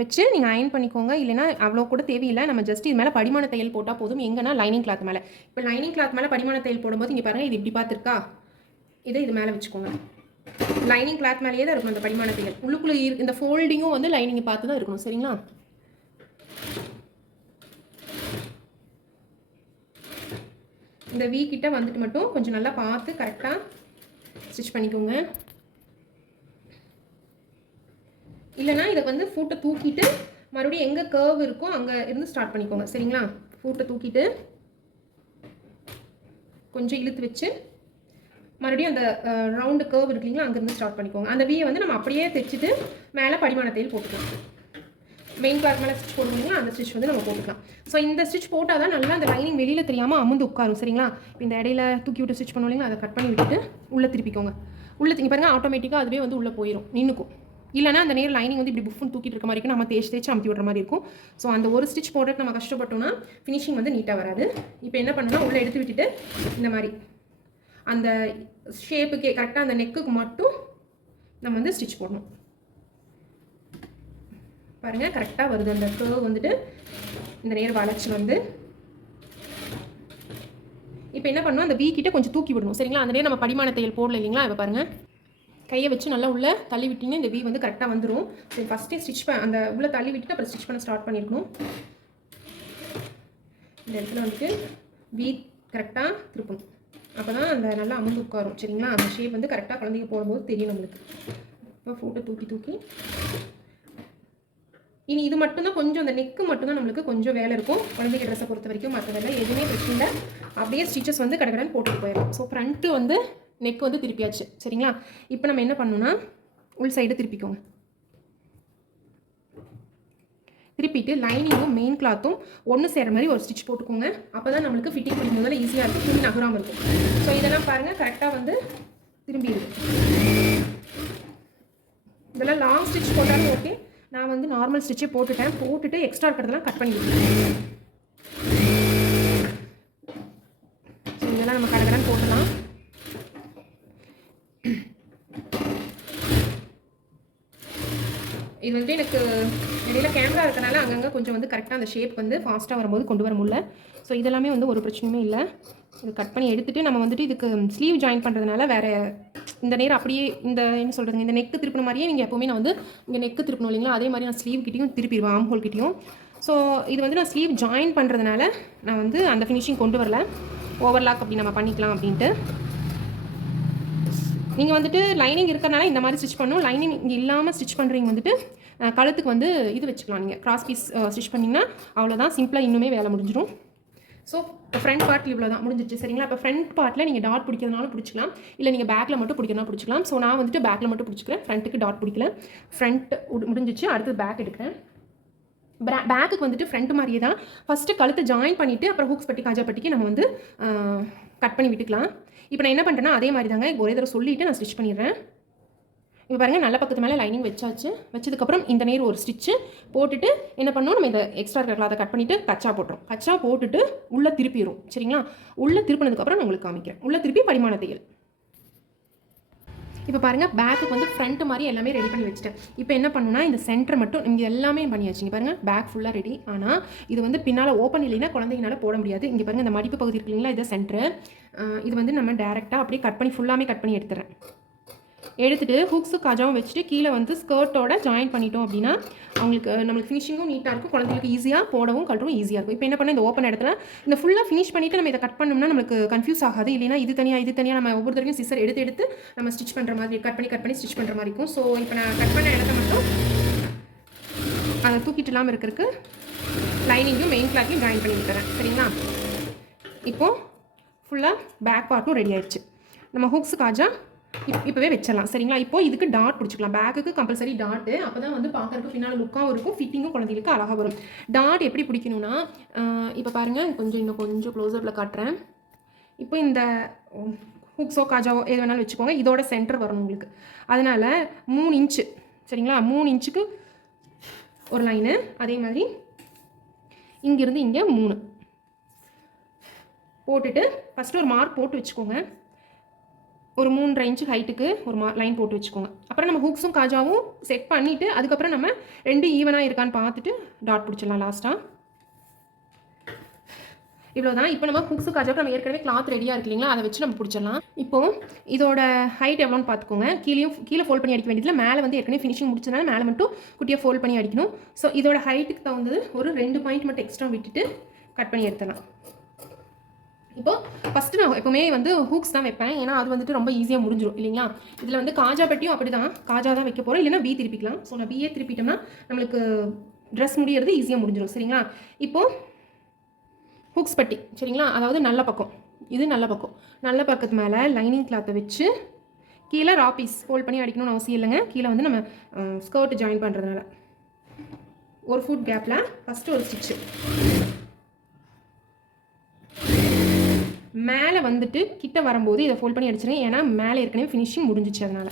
வச்சு நீங்கள் அயன் பண்ணிக்கோங்க. இல்லைனா அவ்வளோ கூட தேவையில்லை. நம்ம ஜஸ்ட் இது மேலே படிமான தையல் போட்டால் போதும். எங்கன்னா லைனிங் கிளாத் மேலே. இப்போ லைனிங் கிளாத் மேலே படிமான தையல் போடும்போது இங்கே பாருங்கள், இது இப்படி பார்த்துருக்கா, இதை இது மேலே வச்சுக்கோங்க. லைனிங் கிளாத் மேலேயே தான் இருக்கணும் அந்த படிமான தையல். உள்ளுக்குள்ளே இந்த ஃபோல்டிங்கும் வந்து லைனிங்கை பார்த்து தான் இருக்கணும். சரிங்களா? இந்த வீ கிட்ட வந்துட்டு மட்டும் கொஞ்சம் நல்லா பார்த்து கரெக்டாக ஸ்டிச் பண்ணிக்கோங்க. இல்லைனா இதை வந்து ஃபூட்டை தூக்கிட்டு மறுபடியும் எங்கே கர்வ் இருக்கோ அங்கே இருந்து ஸ்டார்ட் பண்ணிக்கோங்க. சரிங்களா? ஃபூட்டை தூக்கிட்டு கொஞ்சம் இழுத்து வச்சு மறுபடியும் அந்த ரவுண்டு கர்வ் இருக்கு இல்லைங்களா, அங்கேருந்து ஸ்டார்ட் பண்ணிக்கோங்க. அந்த வீயை வந்து நம்ம அப்படியே தைச்சிட்டு மேலே படிமான தையல் போட்டுக்கலாம். மெயின் கிளாத் மேலே ஸ்டிச் போடுவீங்களா, அந்த ஸ்டிச் வந்து நம்ம போட்டுக்கலாம். ஸோ இந்த ஸ்டிச் போட்டால் தான் நல்லா அந்த லைனிங் வெளியில் தெரியாமல் அமுந்து உட்காரும். சரிங்களா? இந்த இடையில தூக்கி விட்டு ஸ்டிச் பண்ணுவோம் இல்லைங்களா, அதை கட் பண்ணி விட்டுட்டு உள்ளே திருப்பிக்கோங்க. உள்ளே இங்கே பாருங்கள், ஆட்டோமேட்டிக்காக அதுவே வந்து உள்ளே போயிடும், நின்றுக்கும். இல்லைனா அந்த நேரம் லைனிங் வந்து இப்படி புஃப்னு தூக்கிட்டு இருக்க மாதிரி இருக்கும், நம்ம தேய்ச்சி அமுத்தி விடுற மாதிரி இருக்கும். ஸோ அந்த ஒரு ஸ்டிச் போடுறதுக்கு நம்ம கஷ்டப்பட்டோம்னா ஃபினிஷிங் வந்து நீட்டாக வராது. இப்போ என்ன பண்ணணும்னா உள்ளே எடுத்து விட்டுட்டு இந்த மாதிரி அந்த ஷேப்புக்கே கரெக்டாக அந்த நெக்குக்கு மட்டும் நம்ம வந்து ஸ்டிச் போடணும். பாருங்கள், கரெக்டாக வருது அந்த கர்வ் வந்துட்டு இந்த நேர் வளைச்சி வந்து. இப்போ என்ன பண்ணணும், அந்த பீ கிட்ட கொஞ்சம் தூக்கி விடணும். சரிங்களா? அந்த நேரம் நம்ம படிமான தையல் போடல இல்லைங்களா, இப்போ பாருங்கள், கையை வச்சு நல்லா உள்ளே தள்ளி விட்டிங்கன்னா இந்த பீ வந்து கரெக்டாக வந்துடும். ஸோ ஃபஸ்ட்டே ஸ்டிச் அந்த உள்ளே தள்ளி விட்டுட்டு அப்புறம் ஸ்டிச் பண்ண ஸ்டார்ட் பண்ணியிருக்கணும். இந்த இடத்துல வந்துட்டு பீ கரெக்டாக திருப்பணும். அப்போ தான் அந்த நல்லா அமுந்து உட்காரும். சரிங்களா? அந்த ஷேப் வந்து கரெக்டாக குழந்தைங்க போடும்போது தெரியும் நம்மளுக்கு. இப்போ ஃபோட்டோ தூக்கி இனி இது மட்டும்தான் கொஞ்சம், அந்த நெக்கு மட்டும்தான் நம்மளுக்கு கொஞ்சம் வேலை இருக்கும். குழந்தைங்க ட்ரெஸ்ஸை பொறுத்த வரைக்கும் மற்றதெல்லாம் எதுவுமே பிரச்சனை இல்லை. அப்படியே ஸ்டிச்சஸ் வந்து கடகடன்னு போட்டுட்டு போயிடும். ஸோ ஃப்ரண்ட்டு வந்து நெக் வந்து திருப்பியாச்சு. சரிங்களா? இப்போ நம்ம என்ன பண்ணணும்னா உள் சைடு திருப்பிக்கோங்க. திருப்பிட்டு லைனிங்கும் மெயின் கிளாத்தும் ஒன்று சேர்கிற மாதிரி ஒரு ஸ்டிச் போட்டுக்கோங்க. அப்போ தான் நம்மளுக்கு ஃபிட்டிங் பண்ணும்போது ஈஸியாக இருக்கும், துணி நகராமல் இருக்கும். ஸோ இதெல்லாம் பாருங்கள், கரெக்டாக வந்து திரும்பிடுது. இதெல்லாம் லாங் ஸ்டிச் போட்டாலும் ஓகே. நான் வந்து நார்மல் ஸ்டிச்சே போட்டுட்டு எக்ஸ்ட்ரா இருக்கிறதெல்லாம் கட் பண்ணிவிடுவேன். ஸோ இதெல்லாம் நம்ம கடகடன்னு போடலாம். இது வந்து எனக்கு இடையில கேமரா இருக்கனால அங்கங்கே கொஞ்சம் வந்து கரெக்டாக அந்த ஷேப் வந்து ஃபாஸ்ட்டாக வரும்போது கொண்டு வர முடியல. ஸோ இதெல்லாமே வந்து ஒரு பிரச்சனையுமே இல்லை. இது கட் பண்ணி எடுத்துகிட்டு நம்ம வந்துட்டு இதுக்கு ஸ்லீவ் ஜாயின் பண்ணுறதுனால வேறு இந்த நேரம் அப்படியே இந்த என்ன சொல்கிறதுங்க, இந்த நெக்கு திருப்பின மாதிரியே நீங்கள் எப்போவுமே நான் வந்து இங்கே நெக்கு திருப்பணும் இல்லைங்களா, அதே மாதிரி நான் ஸ்லீவ் கிட்டையும் திருப்பிடுவேன், ஆம் ஹோல் கிட்டையும். ஸோ இது வந்து நான் ஸ்லீவ் ஜாயின் பண்ணுறதுனால நான் வந்து அந்த ஃபினிஷிங் கொண்டு வரல. ஓவர்லாக் அப்படி நம்ம பண்ணிக்கலாம் அப்படின்ட்டு. நீங்கள் வந்துட்டு லைனிங் இருக்கிறனால இந்த மாதிரி ஸ்டிச் பண்ணணும். லைனிங் இங்கே இல்லாமல் ஸ்டிச் பண்ணுறீங்க வந்துட்டு கழுத்துக்கு வந்து இது வச்சுக்கலாம். நீங்கள் கிராஸ் பீஸ் ஸ்டிச் பண்ணிங்கன்னா அவ்வளோதான், சிம்பிளாக இன்னுமே வேலை முடிஞ்சிடும். ஸோ இப்போ ஃப்ரண்ட் பார்ட்டில் இவ்வளோ தான் முடிஞ்சிச்சு சரிங்களா. இப்போ ஃப்ரண்ட் பார்ட்டில் நீங்கள் டாட் பிடிக்கிறதுனாலும் பிடிச்சிக்கலாம், இல்லை நீங்கள் பேக்கில் மட்டும் பிடிக்கிறதுனாலும் பிடிச்சிக்கலாம். ஸோ நான் வந்துட்டு பேக்கில் மட்டும் பிடிச்சிக்கிறேன், ஃப்ரண்ட்டுக்கு டாட் பிடிக்கல. ஃப்ரண்ட் முடிஞ்சிச்சு. அடுத்து பேக் எடுக்கிறேன். பேக்குக்கு வந்துட்டு ஃப்ரண்ட் மாதிரியே தான் ஃபஸ்ட்டு கழுத்தை ஜாயின் பண்ணிவிட்டு அப்புறம் ஹூக்ஸ் பட்டி காஜா பட்டிக்கு நம்ம வந்து கட் பண்ணி விட்டுக்கலாம். இப்போ நான் என்ன பண்ணுறேன்னா அதே மாதிரி தாங்க ஒரே தடவை சொல்லிவிட்டு நான் ஸ்டிச் பண்ணிடுறேன். இப்போ பாருங்கள், நல்ல பக்கத்து மேலே லைனிங் வச்சாச்சு. வச்சதுக்கப்புறம் இந்த நேர் ஒரு ஸ்டிச்சு போட்டுட்டு என்ன பண்ணணும், நம்ம இந்த எக்ஸ்ட்ரா இருக்கிற கிளாத்தை கட் பண்ணிவிட்டு கச்சா போட்டுரும். கச்சா போட்டுட்டு உள்ளே திருப்பிடும் சரிங்களா. உள்ளே திருப்பினதுக்கப்புறம் நான் உங்களுக்கு காமிக்கிறேன். உள்ளே திருப்பி படிமான தையல். இப்போ பாருங்கள், பேக்குக்கு வந்து ஃப்ரண்ட் மாதிரி எல்லாமே ரெடி பண்ணி வச்சுட்டேன். இப்போ என்ன பண்ணுன்னா இந்த சென்டர் மட்டும் இங்கே எல்லாமே பண்ணியாச்சுங்க. பாருங்கள், பேக் ஃபுல்லாக ரெடி. ஆனால் இது வந்து பின்னால் ஓப்பன் இல்லைன்னா குழந்தைங்கனால போட முடியாது. இங்கே பாருங்கள், இந்த மடிப்பு பகுதி இருக்கு இல்லைங்களா, இதை சென்டர். இது வந்து நம்ம டேரெக்டாக அப்படியே கட் பண்ணி ஃபுல்லாமே கட் பண்ணி எடுத்துறேன். எடுத்துகிட்டு ஹூக்ஸு காஜாவும் வச்சுட்டு கீழே வந்து ஸ்கர்ட்டோட ஜாயின் பண்ணிட்டோம் அப்படின்னா நம்மளுக்கு ஃபினிஷிங்கும் நீட்டாக இருக்கும், குழந்தைங்களுக்கு ஈஸியாக போடவும் கழட்டவும் ஈஸியாக இருக்கும். இப்போ என்ன பண்ண, இந்த ஓப்பன் இடத்துல இந்த ஃபுல்லாக ஃபினிஷ் பண்ணிவிட்டு நம்ம இதை கட் பண்ணோம்னா நம்மளுக்கு கன்ஃபியூஸ் ஆகாது. இல்லைனா இது தனியாக நம்ம ஒவ்வொரு தடவையும் சிசர் எடுத்து நம்ம ஸ்டிச் பண்ணுற மாதிரி கட் பண்ணி ஸ்டிச் பண்ணுற மாதிரி இருக்கும். ஸோ இப்போ நான் கட் பண்ண இடத்த மட்டும் அதை தூக்கிட்டு இல்லாமல் இருக்கிறதுக்கு லைனிங்கும் மெயின் கிளாத்தையும் ஜாயின் பண்ணி விட்டுறேன் சரிங்களா. இப்போது ஃபுல்லாக பேக் பார்ட்டும் ரெடி ஆயிடுச்சு. நம்ம ஹூக்ஸு காஜா இப்போவே வச்சிடலாம் சரிங்களா. இப்போது இதுக்கு டாட் பிடிச்சிக்கலாம். பேக்குக்கு கம்பல்சரி டாட்டு, அப்போ தான் வந்து பார்க்குறதுக்கு பின்னால் லுக்காகவும் இருக்கும், ஃபிட்டிங்கும் குழந்தைங்களுக்கு அழகாக வரும். டாட் எப்படி பிடிக்கணும்னா இப்போ பாருங்கள், இன்னும் கொஞ்சம் க்ளோஸ்அப்பில் காட்டுறேன். இப்போ இந்த ஹூக்ஸோ காஜாவோ எது வேணாலும் வச்சுக்கோங்க. இதோட சென்டர் வரணும் உங்களுக்கு. அதனால் 3 இன்ச்சு சரிங்களா. 3 இன்ச்சுக்கு ஒரு லைனு, அதே மாதிரி இங்கேருந்து இங்கே 3 போட்டுட்டு ஃபஸ்ட்டு ஒரு மார்க் போட்டு வச்சுக்கோங்க. ஒரு 3.5 இன்ச்சு ஹைட்டுக்கு ஒரு லைன் போட்டு வச்சுக்கோங்க. அப்புறம் நம்ம ஹூக்ஸும் காஜாவும் செட் பண்ணிவிட்டு அதுக்கப்புறம் நம்ம 2 ஈவனாக இருக்கான்னு பார்த்துட்டு டாட் பிடிச்சிடலாம் லாஸ்ட்டாக. இவ்வளோ தான். இப்போ நம்ம ஹூக்ஸு காஜாவுக்கு நம்ம ஏற்கனவே கிளாத் ரெடியாக இருக்கு இல்லைங்களா, அதை வச்சு நம்ம பிடிச்சிடலாம். இப்போது இதோட ஹைட் எவ்வளோன்னு பார்த்துக்கோங்க. கீழே ஃபோல்ட் பண்ணி அடிக்க வேண்டியதில்லை. மேலே வந்து ஏற்கனவே ஃபினிஷிங் முடிச்சதுனால மேலே மட்டும் குட்டியாக ஃபோல்ட் பண்ணி அடிக்கணும். ஸோ இதோட ஹைட்டுக்கு தகுந்தது ஒரு 2 பாயிண்ட் மட்டும் எக்ஸ்ட்ரா விட்டுட்டு கட் பண்ணி எடுத்துடலாம். இப்போது ஃபஸ்ட்டு நான் எப்போவுமே வந்து ஹூக்ஸ் தான் வைப்பேன், ஏன்னா அது வந்துட்டு ரொம்ப ஈஸியாக முடிஞ்சிடும் இல்லைங்களா. இதில் வந்து காஜா பட்டியும் அப்படி தான், காஜா தான் வைக்க போகிறோம், இல்லைனா பி திருப்பிக்கலாம். ஸோ நான் பிஏ திருப்பிட்டோம்னா நம்மளுக்கு ட்ரெஸ் முடியறது ஈஸியாக முடிஞ்சிடும் சரிங்களா. இப்போது ஹூக்ஸ் பட்டி சரிங்களா, அதாவது நல்ல பக்கம், இது நல்ல பக்கம். நல்ல பக்கத்து மேலே லைனிங் கிளாத்தை வச்சு கீழே ரா பீஸ் ஃபோல்ட் பண்ணி அடிக்கணும்னு அவசியம் இல்லைங்க. கீழே வந்து நம்ம ஸ்கர்ட் ஜாயின் பண்ணுறதுனால ஒரு ஃபுட் கேப்பில் ஃபஸ்ட்டு ஒரு ஸ்டிச்சு மேலே வந்துட்டு கிட்ட வரும்போது இதை ஃபோல்ட் பண்ணி அடிச்சிருங்க. ஏன்னா மேலே ஏற்கனவே ஃபினிஷிங் முடிஞ்சிச்சு, அதனால்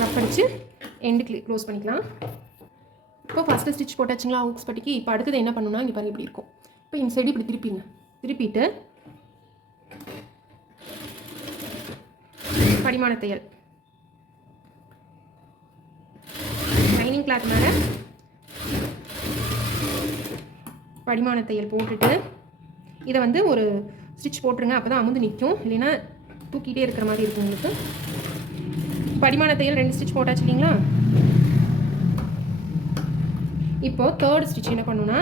ரப் அடித்து எண்டு க்ளோஸ் பண்ணிக்கலாம். இப்போ ஃபஸ்ட்டு ஸ்டிச் போட்டாச்சுங்களா ஹூக்ஸ் பட்டிக்கு. இப்போ அடுத்தது என்ன பண்ணணும்னா இங்கே பாருங்க இப்படி இருக்கும். இப்போ இந்த சைடு இப்படி திருப்பிட்டு படிமான தையல் லைனிங் கிளாத் மேலே படிமான தையல் போட்டுட்டு இதை வந்து ஒரு ஸ்டிச் போட்டுருங்க. அப்போ தான் அமுந்து நிற்கும், இல்லைன்னா தூக்கிட்டே இருக்கிற மாதிரி இருக்கும் உங்களுக்கு. படிமான தையல் 2 ஸ்டிச் போட்டாச்சு இல்லைங்களா. இப்போது தேர்ட் ஸ்டிச் என்ன பண்ணுன்னா,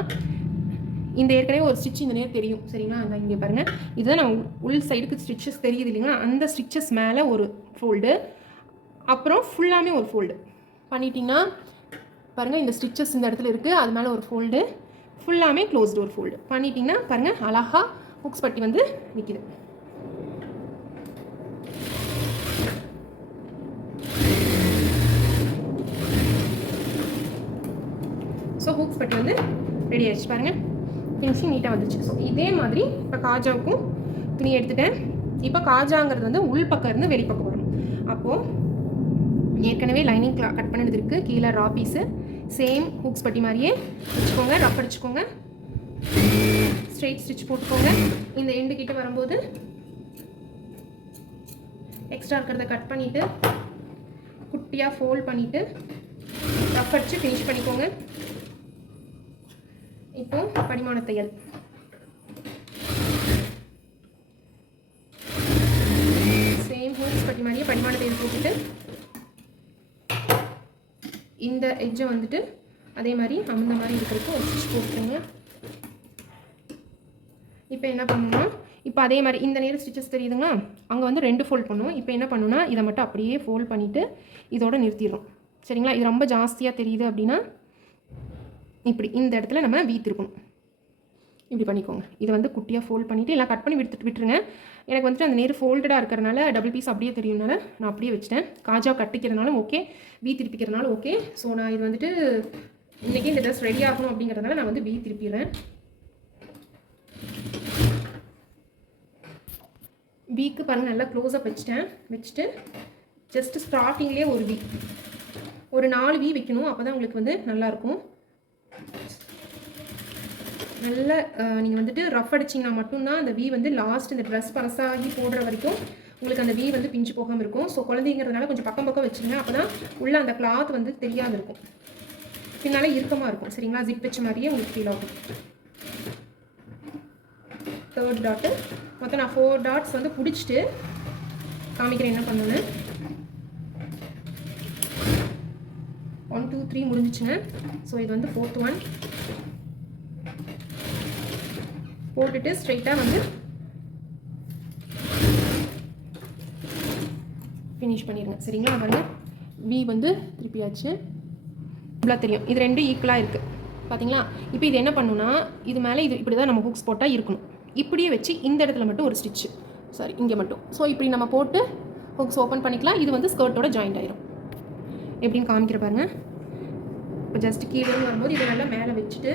இந்த ஏற்கனவே ஒரு ஸ்டிச் இந்த நேரம் தெரியும் சரிங்களா. அந்த இங்கே பாருங்கள், இதுதான் நான் உள் சைடுக்கு ஸ்டிச்சஸ் தெரியுது இல்லைங்களா. அந்த ஸ்டிச்சஸ் மேலே ஒரு ஃபோல்டு, அப்புறம் ஃபுல்லாமே ஒரு ஃபோல்டு பண்ணிட்டீங்கன்னா பாருங்கள், இந்த ஸ்டிச்சஸ் இந்த இடத்துல இருக்குது, அது மேலே ஒரு ஃபோல்டு, ஃபுல்லாமே க்ளோஸ்டு ஒரு ஃபோல்டு பண்ணிட்டீங்கன்னா பாருங்கள் அழகாக ஹூக்ஸ் பட்டி வந்து நிற்கிது. ஸோ ஹூக்ஸ் பட்டி வந்து ரெடி ஆகிடுச்சு பாருங்கள், ஃபினிஷிங் நீட்டாக வந்துச்சு. ஸோ இதே மாதிரி இப்போ காஜாவுக்கும் துணி எடுத்துட்டேன். இப்போ காஜாங்கிறது வந்து உள் பக்கம் இருந்து வெளிப்பக்கம் வரும். அப்போது ஏற்கனவே லைனிங் கட் பண்ணினது இருக்குது, கீழே ரா பீஸு சேம் ஹூக்ஸ் பட்டி மாதிரியே வச்சுக்கோங்க, ரப் அடிச்சுக்கோங்க, ஸ்ட்ரெயிட் ஸ்டிச் போட்டுக்கோங்க. இந்த எண்டு கிட்ட வரும்போது எக்ஸ்ட்ரா இருக்கிறத கட் பண்ணிவிட்டு குட்டியாக ஃபோல்ட் பண்ணிவிட்டு ரப் அடித்து ஃபினிஷ் பண்ணிக்கோங்க. இப்போ படிமான தையல் சேம் ஹூக்ஸ் பட்டி மாதிரியே படிமான தையல் போட்டுட்டு இந்த எட்ஜை வந்துட்டு அதே மாதிரி அந்த மாதிரி இருக்கிறதுக்கு ஒரு ஸ்டிச் போட்டுருங்க. இப்போ என்ன பண்ணணும்னா இப்போ அதே மாதிரி இந்த நேரம் ஸ்டிச்சஸ் தெரியுதுங்களா, அங்கே வந்து 2 ஃபோல்ட் பண்ணுவோம். இப்போ என்ன பண்ணணும்னா இதை மட்டும் அப்படியே ஃபோல்ட் பண்ணிவிட்டு இதோட நிறுத்திடுறோம். சரிங்களா, இது ரொம்ப ஜாஸ்தியாக தெரியுது அப்படின்னா இப்படி இந்த இடத்துல நம்ம வீத்திருக்கணும். இப்படி பண்ணிக்கோங்க. இதை வந்து குட்டியாக ஃபோல்ட் பண்ணிவிட்டு எல்லாம் கட் பண்ணி விட்டுருங்க. எனக்கு வந்துட்டு அந்த நேரம் ஃபோல்டடாக இருக்கிறனால டபுள் பீஸ் அப்படியே தெரியும்னால நான் அப்படியே வச்சுட்டேன். காஜா கட்டிக்கிறதுனாலும் ஓகே, திருப்பிக்கிறதுனாலும் ஓகே. ஸோ நான் இது வந்துட்டு இன்றைக்கி இந்த ட்ரெஸ் ரெடி ஆகணும் அப்படிங்கிறதுனால நான் வந்து திருப்பிடுறேன். வீக்கு பாருங்கள் நல்லா க்ளோஸாக வச்சுட்டு ஜஸ்ட் ஸ்டார்டிங்லேயே ஒரு 4 வீ வைக்கணும். அப்போ தான் உங்களுக்கு வந்து நல்லாயிருக்கும். நல்லா நீங்கள் வந்துட்டு ரஃப் அடிச்சிங்கன்னா மட்டும்தான் அந்த வீ வந்து லாஸ்ட் இந்த ட்ரெஸ் பரசாகி போடுற வரைக்கும் உங்களுக்கு அந்த வீ வந்து பிஞ்சு போகாமல் இருக்கும். ஸோ குழந்தைங்கிறதுனால கொஞ்சம் பக்கம் வச்சுருங்க. அப்போ தான் உள்ளே அந்த கிளாத் வந்து தெரியாமல் இருக்கும், பின்னால இறுக்கமாக இருக்கும். சரிங்களா, ஜிப் வச்ச மாதிரியே உங்களுக்கு ஃபீல் ஆகும். 3rd டாட்டு மொத்தம் நான் 4 டாட்ஸ் வந்து பிடிச்சிட்டு காமிக்கிறேன் என்ன பண்ணுன்னு. 1 2 3 முடிஞ்சிச்சுங்க. ஸோ இது வந்து 4th ஒன் போட்டுட்டு ஸ்ட்ரைட்டாக வந்து ஃபினிஷ் பண்ணிடுங்க. சரிங்களா, பாருங்கள் வி வந்து திருப்பியாச்சு. இவ்வளோ தெரியும், இது 2 ஈக்குவலாக இருக்குது பார்த்தீங்களா. இப்போ இது என்ன பண்ணுன்னா இது மேலே இது இப்படி தான் நம்ம ஹூக்ஸ் போட்டால் இருக்கணும். இப்படியே வச்சு இந்த இடத்துல மட்டும் ஒரு ஸ்டிச்சு, சாரி இங்கே மட்டும். ஸோ இப்படி நம்ம போட்டு ஹூக்ஸ் ஓப்பன் பண்ணிக்கலாம். இது வந்து ஸ்கர்ட்டோட ஜாயிண்ட் ஆயிரும். எப்படின்னு காமிக்கிற பாருங்க. இப்போ ஜஸ்ட் கீழே வரும்போது இதை நல்லா மேலே வச்சுட்டு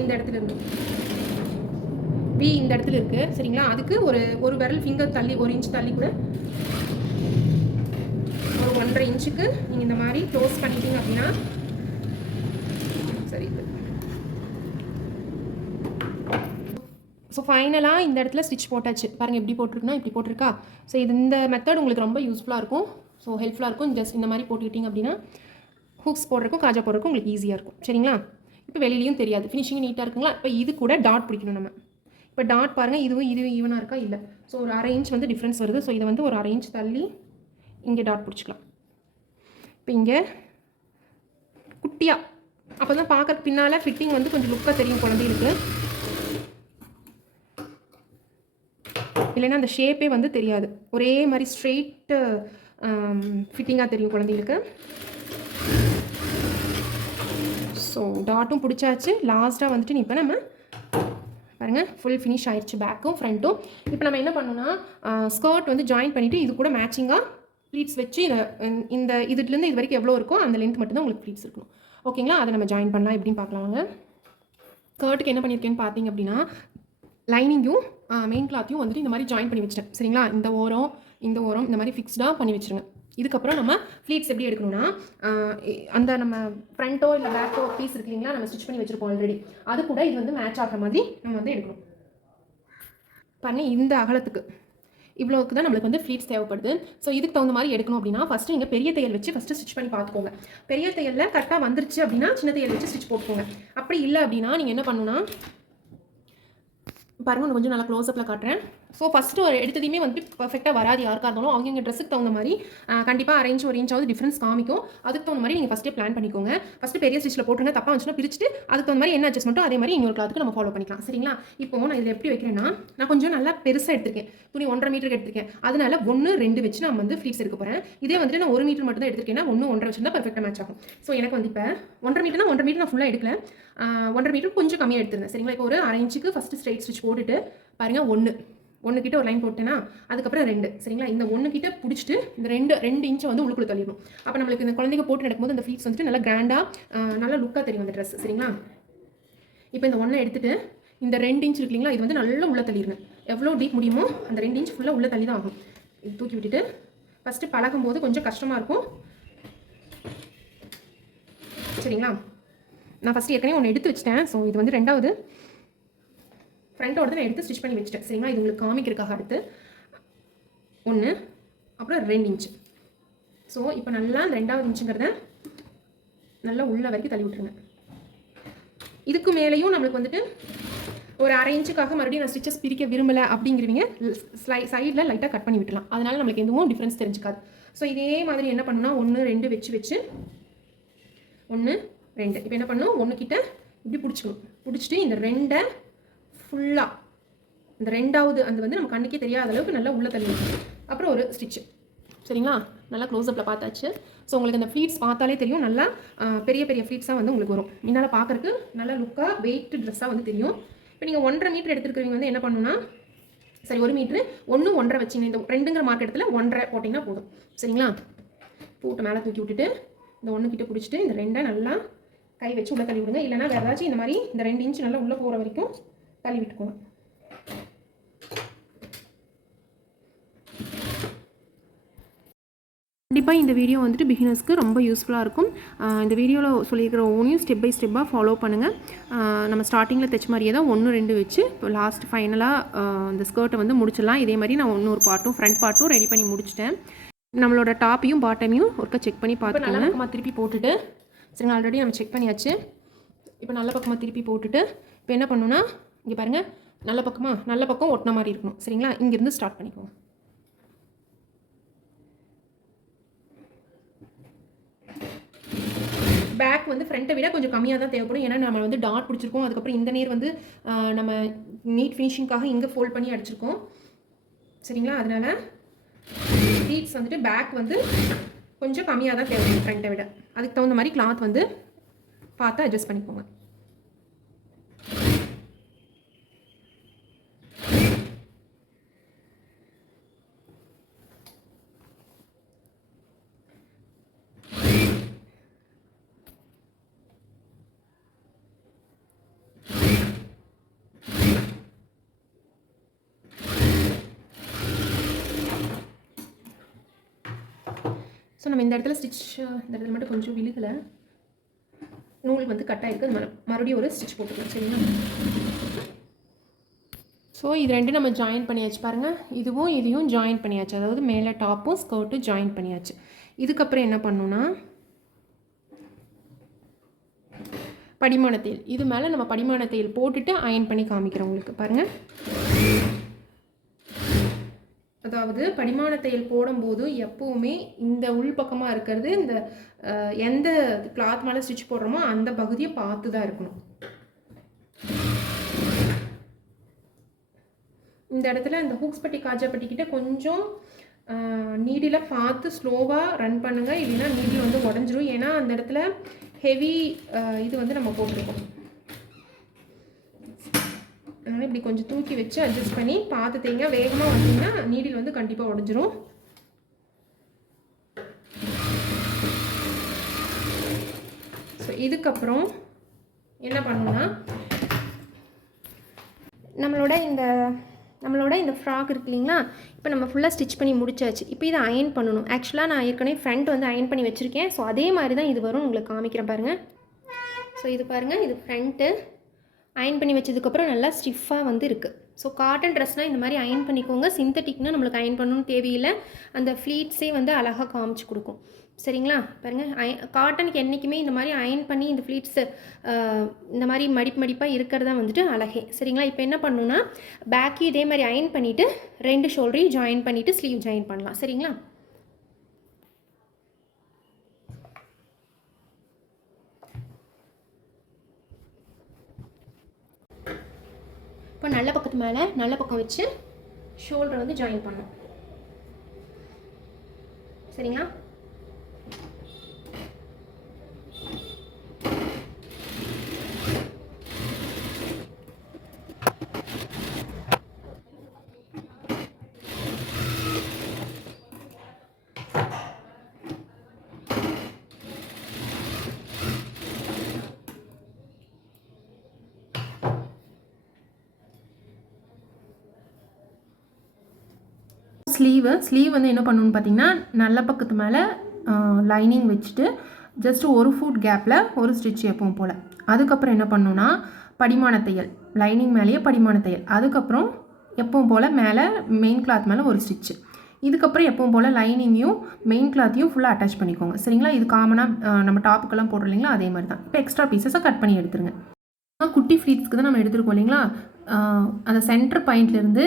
இந்த இடத்துல இருந்து வி இந்த இடத்துல இருக்குது. சரிங்களா, அதுக்கு ஒரு விரல் ஃபிங்கர் தள்ளி 1 இன்ச் தள்ளி கூட ஒரு 1.5 இன்ச்சுக்கு நீங்கள் இந்த மாதிரி க்ளோஸ் பண்ணிட்டீங்க அப்படின்னா சரி. ஸோ ஃபைனலாக இந்த இடத்துல ஸ்டிச் போட்டாச்சு. பாருங்கள் எப்படி போட்டிருக்குன்னா இப்படி போட்டிருக்கா. ஸோ இந்த மெத்தட் உங்களுக்கு ரொம்ப யூஸ்ஃபுல்லாக இருக்கும். ஸோ ஹெல்ப்ஃபுல்லாக இருக்கும். ஜஸ்ட் இந்த மாதிரி போட்டுக்கிட்டிங்க அப்படின்னா ஹூக்ஸ் போடுறக்கும் காஜா போடுறக்கும் உங்களுக்கு ஈஸியாக இருக்கும். சரிங்களா, இப்போ வெளியிலையும் தெரியாது, ஃபினிஷிங் நீட்டாக இருக்குங்களா. இப்போ இது கூட டாட் பிடிக்கணும் நம்ம. இப்போ டாட் பாருங்கள், இது ஈவனாக இருக்கா இல்லை. ஸோ ஒரு 1/2 இன்ச் வந்து டிஃப்ரென்ஸ் வருது. ஸோ இதை வந்து ஒரு 1/2 இன்ச் தள்ளி இங்கே டாட் பிடிச்சிக்கலாம். இப்போ இங்கே குட்டியாக அப்போ தான் பார்க்கறதுக்கு பின்னால் ஃபிட்டிங் வந்து கொஞ்சம் லுக்காக தெரியும் குழந்தைகளுக்கு. இல்லைன்னா அந்த ஷேப்பே வந்து தெரியாது, ஒரே மாதிரி ஸ்ட்ரெயிட்டு ஃபிட்டிங்காக தெரியும் குழந்தைகளுக்கு. ஸோ டாட்டும் பிடிச்சாச்சு. லாஸ்ட்டாக வந்துட்டு இப்போ நம்ம பாருங்கள் ஃபுல் ஃபினிஷ் ஆயிடுச்சு பேக்கும் ஃப்ரண்ட்டும். இப்போ நம்ம என்ன பண்ணணும்னா ஸ்கர்ட் வந்து ஜாயின் பண்ணிவிட்டு இது கூட மேட்சிங்காக ப்ளீட்ஸ் வச்சு இந்த இதுலேருந்து இது வரைக்கும் எவ்வளோ இருக்கோ அந்த லென்த் மட்டும்தான் உங்களுக்கு ப்ளீட்ஸ் இருக்கணும். ஓகேங்களா, அதை நம்ம ஜாயின் பண்ணலாம். எப்படின்னு பார்க்கலாங்க. ஸ்கர்ட்டுக்கு என்ன பண்ணியிருக்கேன்னு பார்த்தீங்க அப்படின்னா லைனிங்கும் மெயின் கிளாத்தையும் வந்துட்டு இந்த மாதிரி ஜாயின் பண்ணி வச்சிட்டேன். சரிங்களா, இந்த ஓரம் இந்த மாதிரி ஃபிக்ஸ்டாக பண்ணி வச்சுருங்க. இதுக்கப்புறம் நம்ம ஃப்ளீட்ஸ் எப்படி எடுக்கணும்னா அந்த நம்ம ஃப்ரண்ட்டோ இல்லை பேக்கோ பீஸ் இருக்கு இல்லைங்களா, நம்ம ஸ்டிச் பண்ணி வச்சுருப்போம் ஆல்ரெடி, அது கூட இது வந்து மேட்ச் ஆகிற மாதிரி நம்ம வந்து எடுக்கணும். பாருங்கள் இந்த அகலத்துக்கு இவ்வளோக்கு தான் நம்மளுக்கு வந்து ஃப்ளீட்ஸ் தேவைப்படுது. ஸோ இதுக்கு தகுந்த மாதிரி எடுக்கணும் அப்படின்னா ஃபஸ்ட்டு நீங்கள் பெரிய தையல் வச்சு ஃபஸ்ட்டு ஸ்டிச் பண்ணி பார்த்துக்கோங்க. பெரிய தையலில் கரெக்டாக வந்துருச்சு அப்படின்னா சின்ன தையல் வச்சு ஸ்டிச் போட்டுக்கோங்க. அப்படி இல்லை அப்படின்னா நீங்கள் என்ன பண்ணணும்னா பாருங்கள் கொஞ்சம் நல்லா க்ளோஸ்அப்பில் காட்டுறேன். ஸோ ஃபஸ்ட்டு எடுத்ததையுமே வந்துட்டு பர்ஃபெக்டாக வராது யாருக்காக இருந்தாலும். அவங்க ட்ரெஸ்ஸுக்கு தகுந்த மாதிரி கண்டிப்பாக 1 இன்ச்சாவது டிஃப்ரென்ஸ் காமிக்கும். அதுக்கு தகுந்த மாதிரி நீங்கள் ஃபஸ்ட்டே பிளான் பண்ணிக்கோங்க. ஃபஸ்ட்டு பெரிய ஸ்டிச்சில் போட்டுருங்க, தப்பாக வந்துச்சுன்னா பிரிச்சுட்டு அதுக்கு தகுந்த மாதிரி என்ன அட்ஜஸ்ட்மெண்ட்டோ அதே மாதிரி இன்னொரு கிளாத்துக்கு நம்ம ஃபாலோ பண்ணிக்கலாம். சரிங்களா, இப்போ நான் இதில் எப்படி வைக்கிறேன்னா நான் கொஞ்சம் நல்லா பெருசாக எடுத்திருக்கேன், துணி 1.5 மீட்டருக்கு எடுத்திருக்கேன். அதனால 1 2 வச்சு நான் வந்து ஃப்ளீட்ஸ் எடுக்க போகிறேன். இதே வந்துட்டு நான் 1 மீட்டர் மட்டும் தான் எடுத்திருக்கேன்னா 1 1.5 வச்சுருந்தா பர்ஃபெக்டாக மேட்ச் ஆகும். ஸோ எனக்கு வந்து இப்போ 1.5 மீட்டர்னா 1.5 மீட்டர் நான் ஃபுல்லாக எடுக்கல, 1.5 மீட்டர் கொஞ்சம் கம்மியாக எடுத்துருந்தேன். சரிங்களா, இப்போ ஒரு 1/2 இன்ச்சுக்கு ஃபஸ்ட்டு ஸ்ட்ரைட் ஸ்டிச் போட்டுட்டு பாருங்கள் 1 கிட்ட ஒரு லைன் போட்டேன்னா அதுக்கப்புறம் 2. சரிங்களா, இந்த 1 கிட்ட பிடிச்சிட்டு இந்த 2 இன்ச்சை வந்து உள்ளுக்குள்ள தள்ளிடணும். அப்போ நம்மளுக்கு இந்த குழந்தைங்க போட்டு நடக்கும்போது அந்த ஃப்ளீட்ஸ் வந்துட்டு நல்லா கிராண்டாக நல்லா லுக்காக தெரியும் அந்த ட்ரெஸ். சரிங்களா, இப்போ இந்த 1 எடுத்துகிட்டு இந்த 2 இன்ச் இருக்கு இல்லைங்களா, இது வந்து நல்லா உள்ளே தள்ளிடுங்க. எவ்வளோ டீப் முடியுமோ அந்த 2 இன்ச் ஃபுல்லாக உள்ளே தள்ளி தான் ஆகும். இது தூக்கி விட்டுட்டு ஃபஸ்ட்டு பழகும்போது கொஞ்சம் கஷ்டமாக இருக்கும். சரிங்களா, நான் ஃபஸ்ட்டு ஏற்கனவே 1 எடுத்து வச்சிட்டேன். ஸோ இது வந்து 2வது ஃப்ரண்ட்டோட நான் எடுத்து ஸ்டிச் பண்ணி வச்சுட்டேன். சரிங்களா, இது உங்களுக்கு காமிக்கிறதுக்காக அடுத்து 1 அப்புறம் 2 இன்ச்சு. ஸோ இப்போ நல்லா 2வது இன்ச்சுங்கிறத நல்லா உள்ள வரைக்கும் தள்ளி விட்டுருங்க. இதுக்கு மேலேயும் நம்மளுக்கு வந்துட்டு ஒரு 1/2 இன்ச்சுக்காக மறுபடியும் நான் ஸ்டிச்சஸ் பிரிக்க விரும்பலை அப்படிங்கிறவங்க சைடில் லைட்டாக கட் பண்ணி விட்டுலாம். அதனால் நம்மளுக்கு எதுவும் டிஃப்ரென்ஸ் தெரிஞ்சுக்காது. ஸோ இதே மாதிரி என்ன பண்ணணும்னா 1 2 வச்சு 1 2. இப்போ என்ன பண்ணணும், 1 கிட்ட இப்படி பிடிச்சிக்கணும். பிடிச்சிட்டு இந்த 2 ஃபுல்லாக இந்த 2வது அந்த வந்து நம்ம கண்ணுக்கே தெரியாத அளவுக்கு நல்லா உள்ளே தள்ளி வைக்கணும். அப்புறம் ஒரு ஸ்டிச்சு. சரிங்களா, நல்லா க்ளோஸ்அப்பில் பார்த்தாச்சு. ஸோ உங்களுக்கு அந்த ஃப்ளீட்ஸ் பார்த்தாலே தெரியும், நல்லா பெரிய பெரிய ஃப்ளீட்ஸாக வந்து உங்களுக்கு வரும். முன்னால் பார்க்குறதுக்கு நல்லா லுக்காக வெயிட் ட்ரெஸ்ஸாக வந்து தெரியும். இப்போ நீங்கள் 1.5 மீட்டர் எடுத்துருக்கிறவங்க வந்து என்ன பண்ணணும்னா, சரி 1 மீட்ரு 1 1.5 வச்சிங்க. இந்த 2ங்கிற மார்க் இடத்துல 1.5 போட்டிங்கன்னா போதும். சரிங்களா, போட்டு மேலே தூக்கி விட்டுட்டு இந்த 1 கிட்ட பிடிச்சிட்டு இந்த 2 நல்லா கை வச்சு உள்ளே தள்ளி விடுங்க. இல்லைனா வேறு ஏதாச்சும் இந்த மாதிரி இந்த 2 இன்ச் நல்லா உள்ளே போகிற வரைக்கும் தள்ளி விட்டுக்கோங்க. கண்டிப்பாக இந்த வீடியோ வந்துட்டு பிகினர்ஸ்க்கு ரொம்ப யூஸ்ஃபுல்லாக இருக்கும். இந்த வீடியோவில் சொல்லியிருக்கிற ஒவ்வொன்றையும் ஸ்டெப் பை ஸ்டெப்பாக ஃபாலோ பண்ணுங்கள். நம்ம ஸ்டார்டிங்கில் தைச்ச மாதிரியே தான் 1 2 வச்சு இப்போ லாஸ்ட் ஃபைனலாக இந்த ஸ்கர்ட்டை வந்து முடிச்சிடலாம். இதே மாதிரி நான் இன்னொரு பார்ட்டும் ஃப்ரண்ட் பார்ட்டும் ரெடி பண்ணி முடிச்சிட்டேன். நம்மளோட டாப்பையும் பாட்டமையும் ஒருக்கா செக் பண்ணி பார்த்துக்கோங்க. நல்ல பக்கமாக திருப்பி போட்டுட்டு, சரிங்க, ஆல்ரெடி நம்ம செக் பண்ணியாச்சு. இப்போ நல்ல பக்கமாக திருப்பி போட்டுட்டு இப்போ என்ன பண்ணணும்னா, இங்கே பாருங்கள், நல்ல பக்கம் ஒட்டின மாதிரி இருக்கணும். சரிங்களா, இங்கேருந்து ஸ்டார்ட் பண்ணிக்கோங்க. பேக் வந்து ஃப்ரண்ட்டை விட கொஞ்சம் கம்மியாக தான் தேவைப்படும். ஏன்னா நம்ம வந்து டாட் பிடிச்சிருக்கோம். அதுக்கப்புறம் இந்த நேர் வந்து நம்ம நீட் ஃபினிஷிங்காக இங்கே ஃபோல்ட் பண்ணி அடிச்சிருக்கோம். சரிங்களா, அதனால் ப்ளீட்ஸ் வந்துட்டு பேக் வந்து கொஞ்சம் கம்மியாக தான் தேவைப்படும் ஃப்ரண்ட்டை விட. அதுக்கு தகுந்த மாதிரி கிளாத் வந்து பார்த்து அட்ஜஸ்ட் பண்ணிக்கோங்க. ஸோ நம்ம இந்த இடத்துல இந்த இடத்துல மட்டும் கொஞ்சம் விழுகலை, நூல் வந்து கட் ஆகிருக்கு. அது மறுபடியும் ஒரு ஸ்டிச் போட்டுக்கலாம். சரிங்களா, ஸோ இது 2 நம்ம ஜாயின் பண்ணியாச்சு. பாருங்கள், இதையும் ஜாயின் பண்ணியாச்சு. அதாவது மேலே டாப்பும் ஸ்கர்ட்டும் ஜாயின் பண்ணியாச்சு. இதுக்கப்புறம் என்ன பண்ணணும்னா, படிமான தையல். இது மேலே நம்ம படிமான தையல் போட்டுட்டு அயன் பண்ணி காமிக்கிறோம் உங்களுக்கு. பாருங்கள், அதாவது படிமான தையல் போடும்போது எப்போவுமே இந்த உள்பக்கமாக இருக்கிறது இந்த எந்த கிளாத் மேலே ஸ்டிச் போடுறோமோ அந்த பகுதியை பார்த்து தான் இருக்கணும். இந்த இடத்துல இந்த ஹூக்ஸ் பட்டி காஜாப்பட்டிக்கிட்ட கொஞ்சம் நீடில் பார்த்து ஸ்லோவாக ரன் பண்ணுங்கள். இல்லைன்னா நீடில் வந்து உடஞ்சிரும். ஏன்னா அந்த இடத்துல ஹெவி இது வந்து நம்ம போட்டிருக்கோம். அதனால் இப்படி கொஞ்சம் தூக்கி வச்சு அட்ஜஸ்ட் பண்ணி பார்த்து தைங்க. வேகமாக வந்தீங்கன்னா நீடில் வந்து கண்டிப்பாக உடஞ்சிரும். ஸோ இதுக்கப்புறம் என்ன பண்ணணும்னா, நம்மளோட இந்த ஃப்ராக் இருக்கு இல்லைங்களா, இப்போ நம்ம ஃபுல்லாக ஸ்டிச் பண்ணி முடிச்சாச்சு. இப்போ இதை அயன் பண்ணணும். ஆக்சுவலாக நான் ஏற்கனவே ஃப்ரண்ட் வந்து அயன் பண்ணி வச்சுருக்கேன். ஸோ அதே மாதிரி தான் இது வரும். உங்களுக்கு காமிக்கிறேன் பாருங்கள். ஸோ இது பாருங்கள், இது ஃப்ரண்ட்டு அயன் பண்ணி வச்சதுக்கப்புறம் நல்லா ஸ்டிஃபாக வந்து இருக்குது. ஸோ காட்டன் ட்ரெஸ்னால் இந்த மாதிரி அயன் பண்ணிக்கோங்க. சிந்தட்டிக்னால் நம்மளுக்கு அயன் பண்ணணும்னு தேவையில்லை. அந்த ஃப்ளீட்ஸே வந்து அழகாக காமிச்சு கொடுக்கும். சரிங்களா, பாருங்கள், காட்டனுக்கு என்றைக்குமே இந்த மாதிரி அயன் பண்ணி இந்த ஃப்ளீட்ஸு இந்த மாதிரி மடிப்பாக இருக்கிறதா வந்துட்டு அழகே. சரிங்களா, இப்போ என்ன பண்ணணுன்னா, பேக்கையும் இதே மாதிரி அயன் பண்ணிவிட்டு 2 ஷோல்டரையும் ஜாயின் பண்ணிவிட்டு ஸ்லீவ் ஜாயின் பண்ணலாம். சரிங்களா, இப்போ நல்ல பக்கத்து மேலே நல்ல பக்கம் வச்சு ஷோல்டரை வந்து ஜாயின் பண்ணணும். சரிங்களா, ஸ்லீவ் வந்து என்ன பண்ணணும்னு பார்த்தீங்கன்னா, நல்ல பக்கத்து மேலே லைனிங் வச்சுட்டு ஜஸ்ட் 1 ஃபுட் கேப்பில் ஒரு ஸ்டிச் எப்பவும் போல். அதுக்கப்புறம் என்ன பண்ணணும்னா, படிமான தையல், லைனிங் மேலேயே படிமான தையல். அதுக்கப்புறம் எப்பவும் போல் மேலே மெயின் கிளாத் மேலே ஒரு ஸ்டிச்சு. இதுக்கப்புறம் எப்பவும் போல் லைனிங்கையும் மெயின் கிளாத்தையும் ஃபுல்லாக அட்டாச் பண்ணிக்கோங்க. சரிங்களா, இது காமனாக நம்ம டாப்புக்கெல்லாம் போடுறோம் இல்லைங்களா, அதே மாதிரி தான். இப்போ எக்ஸ்ட்ரா பீசஸை கட் பண்ணி எடுத்துருங்க. குட்டி ஃப்ளீட்ஸ்க்கு தான் நம்ம எடுத்துருக்கோம் இல்லைங்களா, அந்த சென்டர் பாயிண்ட்லேருந்து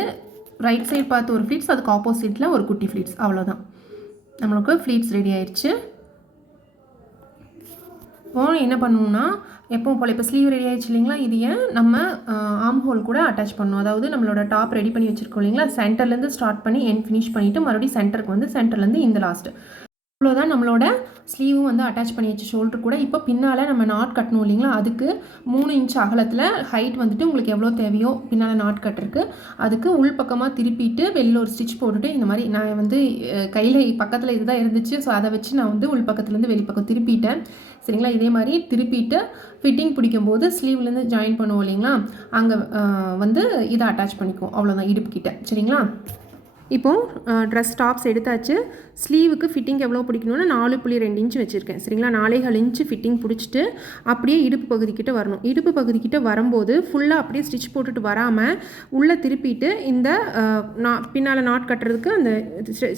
ரைட் சைடு பார்த்து ஒரு ஃப்ளீட்ஸ், அதுக்கு ஆப்போசிட்டில் ஒரு குட்டி ஃப்ளீட்ஸ். அவ்வளோதான், நம்மளுக்கு ஃப்ளீட்ஸ் ரெடி ஆயிடுச்சு. இப்போது என்ன பண்ணுவோம்னா எப்பவும் போல் இப்போ ஸ்லீவ் ரெடி ஆகிடுச்சு இல்லைங்களா, இது ஏன் நம்ம ஆர்ம் ஹோல் கூட அட்டாச் பண்ணணும். அதாவது நம்மளோட டாப் ரெடி பண்ணி வச்சுருக்கோம் இல்லைங்களா, சென்டர்லேருந்து ஸ்டார்ட் பண்ணி எண்ட் ஃபினிஷ் பண்ணிவிட்டு மறுபடியும் சென்டருக்கு வந்து சென்டர்லேருந்து இந்த லாஸ்ட்டு அவ்வளோதான் நம்மளோட ஸ்லீவும் வந்து அட்டாச் பண்ணி வச்சு ஷோல்டர் கூட. இப்போ பின்னால் நம்ம நாட் கட்டணும் இல்லைங்களா, அதுக்கு 3 இன்ச் அகலத்தில் ஹைட் வந்துட்டு உங்களுக்கு எவ்வளோ தேவையோ பின்னால் நாட் கட்டுறதுக்கு அதுக்கு உள் பக்கமாக திருப்பிட்டு வெளியில் ஒரு ஸ்டிச் போட்டுட்டு இந்த மாதிரி நான் வந்து கையில் பக்கத்தில் இதுதான் இருந்துச்சு. ஸோ அதை வச்சு நான் வந்து உள் பக்கத்துலேருந்து வெளிப்பக்கம் திருப்பிட்டேன் சரிங்களா. இதே மாதிரி திருப்பிட்டு ஃபிட்டிங் பிடிக்கும்போது ஸ்லீவ்லேருந்து ஜாயின் பண்ணுவோம் இல்லைங்களா, அங்கே வந்து இதை அட்டாச் பண்ணிக்குவோம். அவ்வளோதான் இடுப்புக்கிட்ட சரிங்களா. இப்போது ட்ரெஸ் டாப்ஸ் எடுத்தாச்சு. ஸ்லீவுக்கு ஃபிட்டிங் எவ்வளோ பிடிக்கணும்னா 4.2 இன்ச் வச்சுருக்கேன் சரிங்களா. 4.25 இன்ச்சு ஃபிட்டிங் பிடிச்சிட்டு அப்படியே இடுப்பு பகுதிக்கிட்ட வரணும். இடுப்பு பகுதிக்கிட்ட வரும்போது ஃபுல்லாக அப்படியே ஸ்டிச் போட்டுட்டு வராமல் உள்ளே திருப்பிட்டு இந்த பின்னால் நாட் கட்டுறதுக்கு அந்த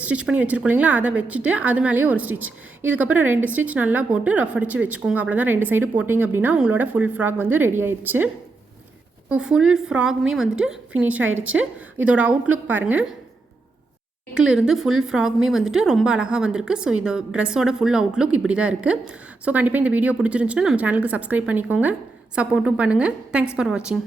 ஸ்டிச் பண்ணி வச்சுருக்கோம் இல்லைங்களா, அதை வச்சுட்டு அது மேலேயே ஒரு ஸ்டிச், இதுக்கப்புறம் 2 ஸ்டிச் நல்லா போட்டு ரஃப் அடித்து வச்சுக்கோங்க. அவ்வளோதான். 2 சைடு போட்டிங்க அப்படின்னா உங்களோட ஃபுல் ஃப்ராக் வந்து ரெடி ஆயிடுச்சு. இப்போ ஃபுல் ஃப்ராகுமே வந்துட்டு ஃபினிஷ் ஆயிடுச்சு. இதோட அவுட்லுக் பாருங்கள். நெக்கிலிருந்து ஃபுல் ஃப்ராகுமே வந்துட்டு ரொம்ப அழகாக வந்திருக்கு. ஸோ இந்த ட்ரெஸ்ஸோட ஃபுல் அவுட்லுக் இப்படி தான் இருக்குது. ஸோ கண்டிப்பாக இந்த வீடியோ பிடிச்சிருந்துச்சுன்னா நம்ம சேனலுக்கு சப்ஸ்கிரைப் பண்ணிக்கோங்க, சப்போர்ட்டும் பண்ணுங்கள். தேங்க்ஸ் ஃபார் வாட்சிங்.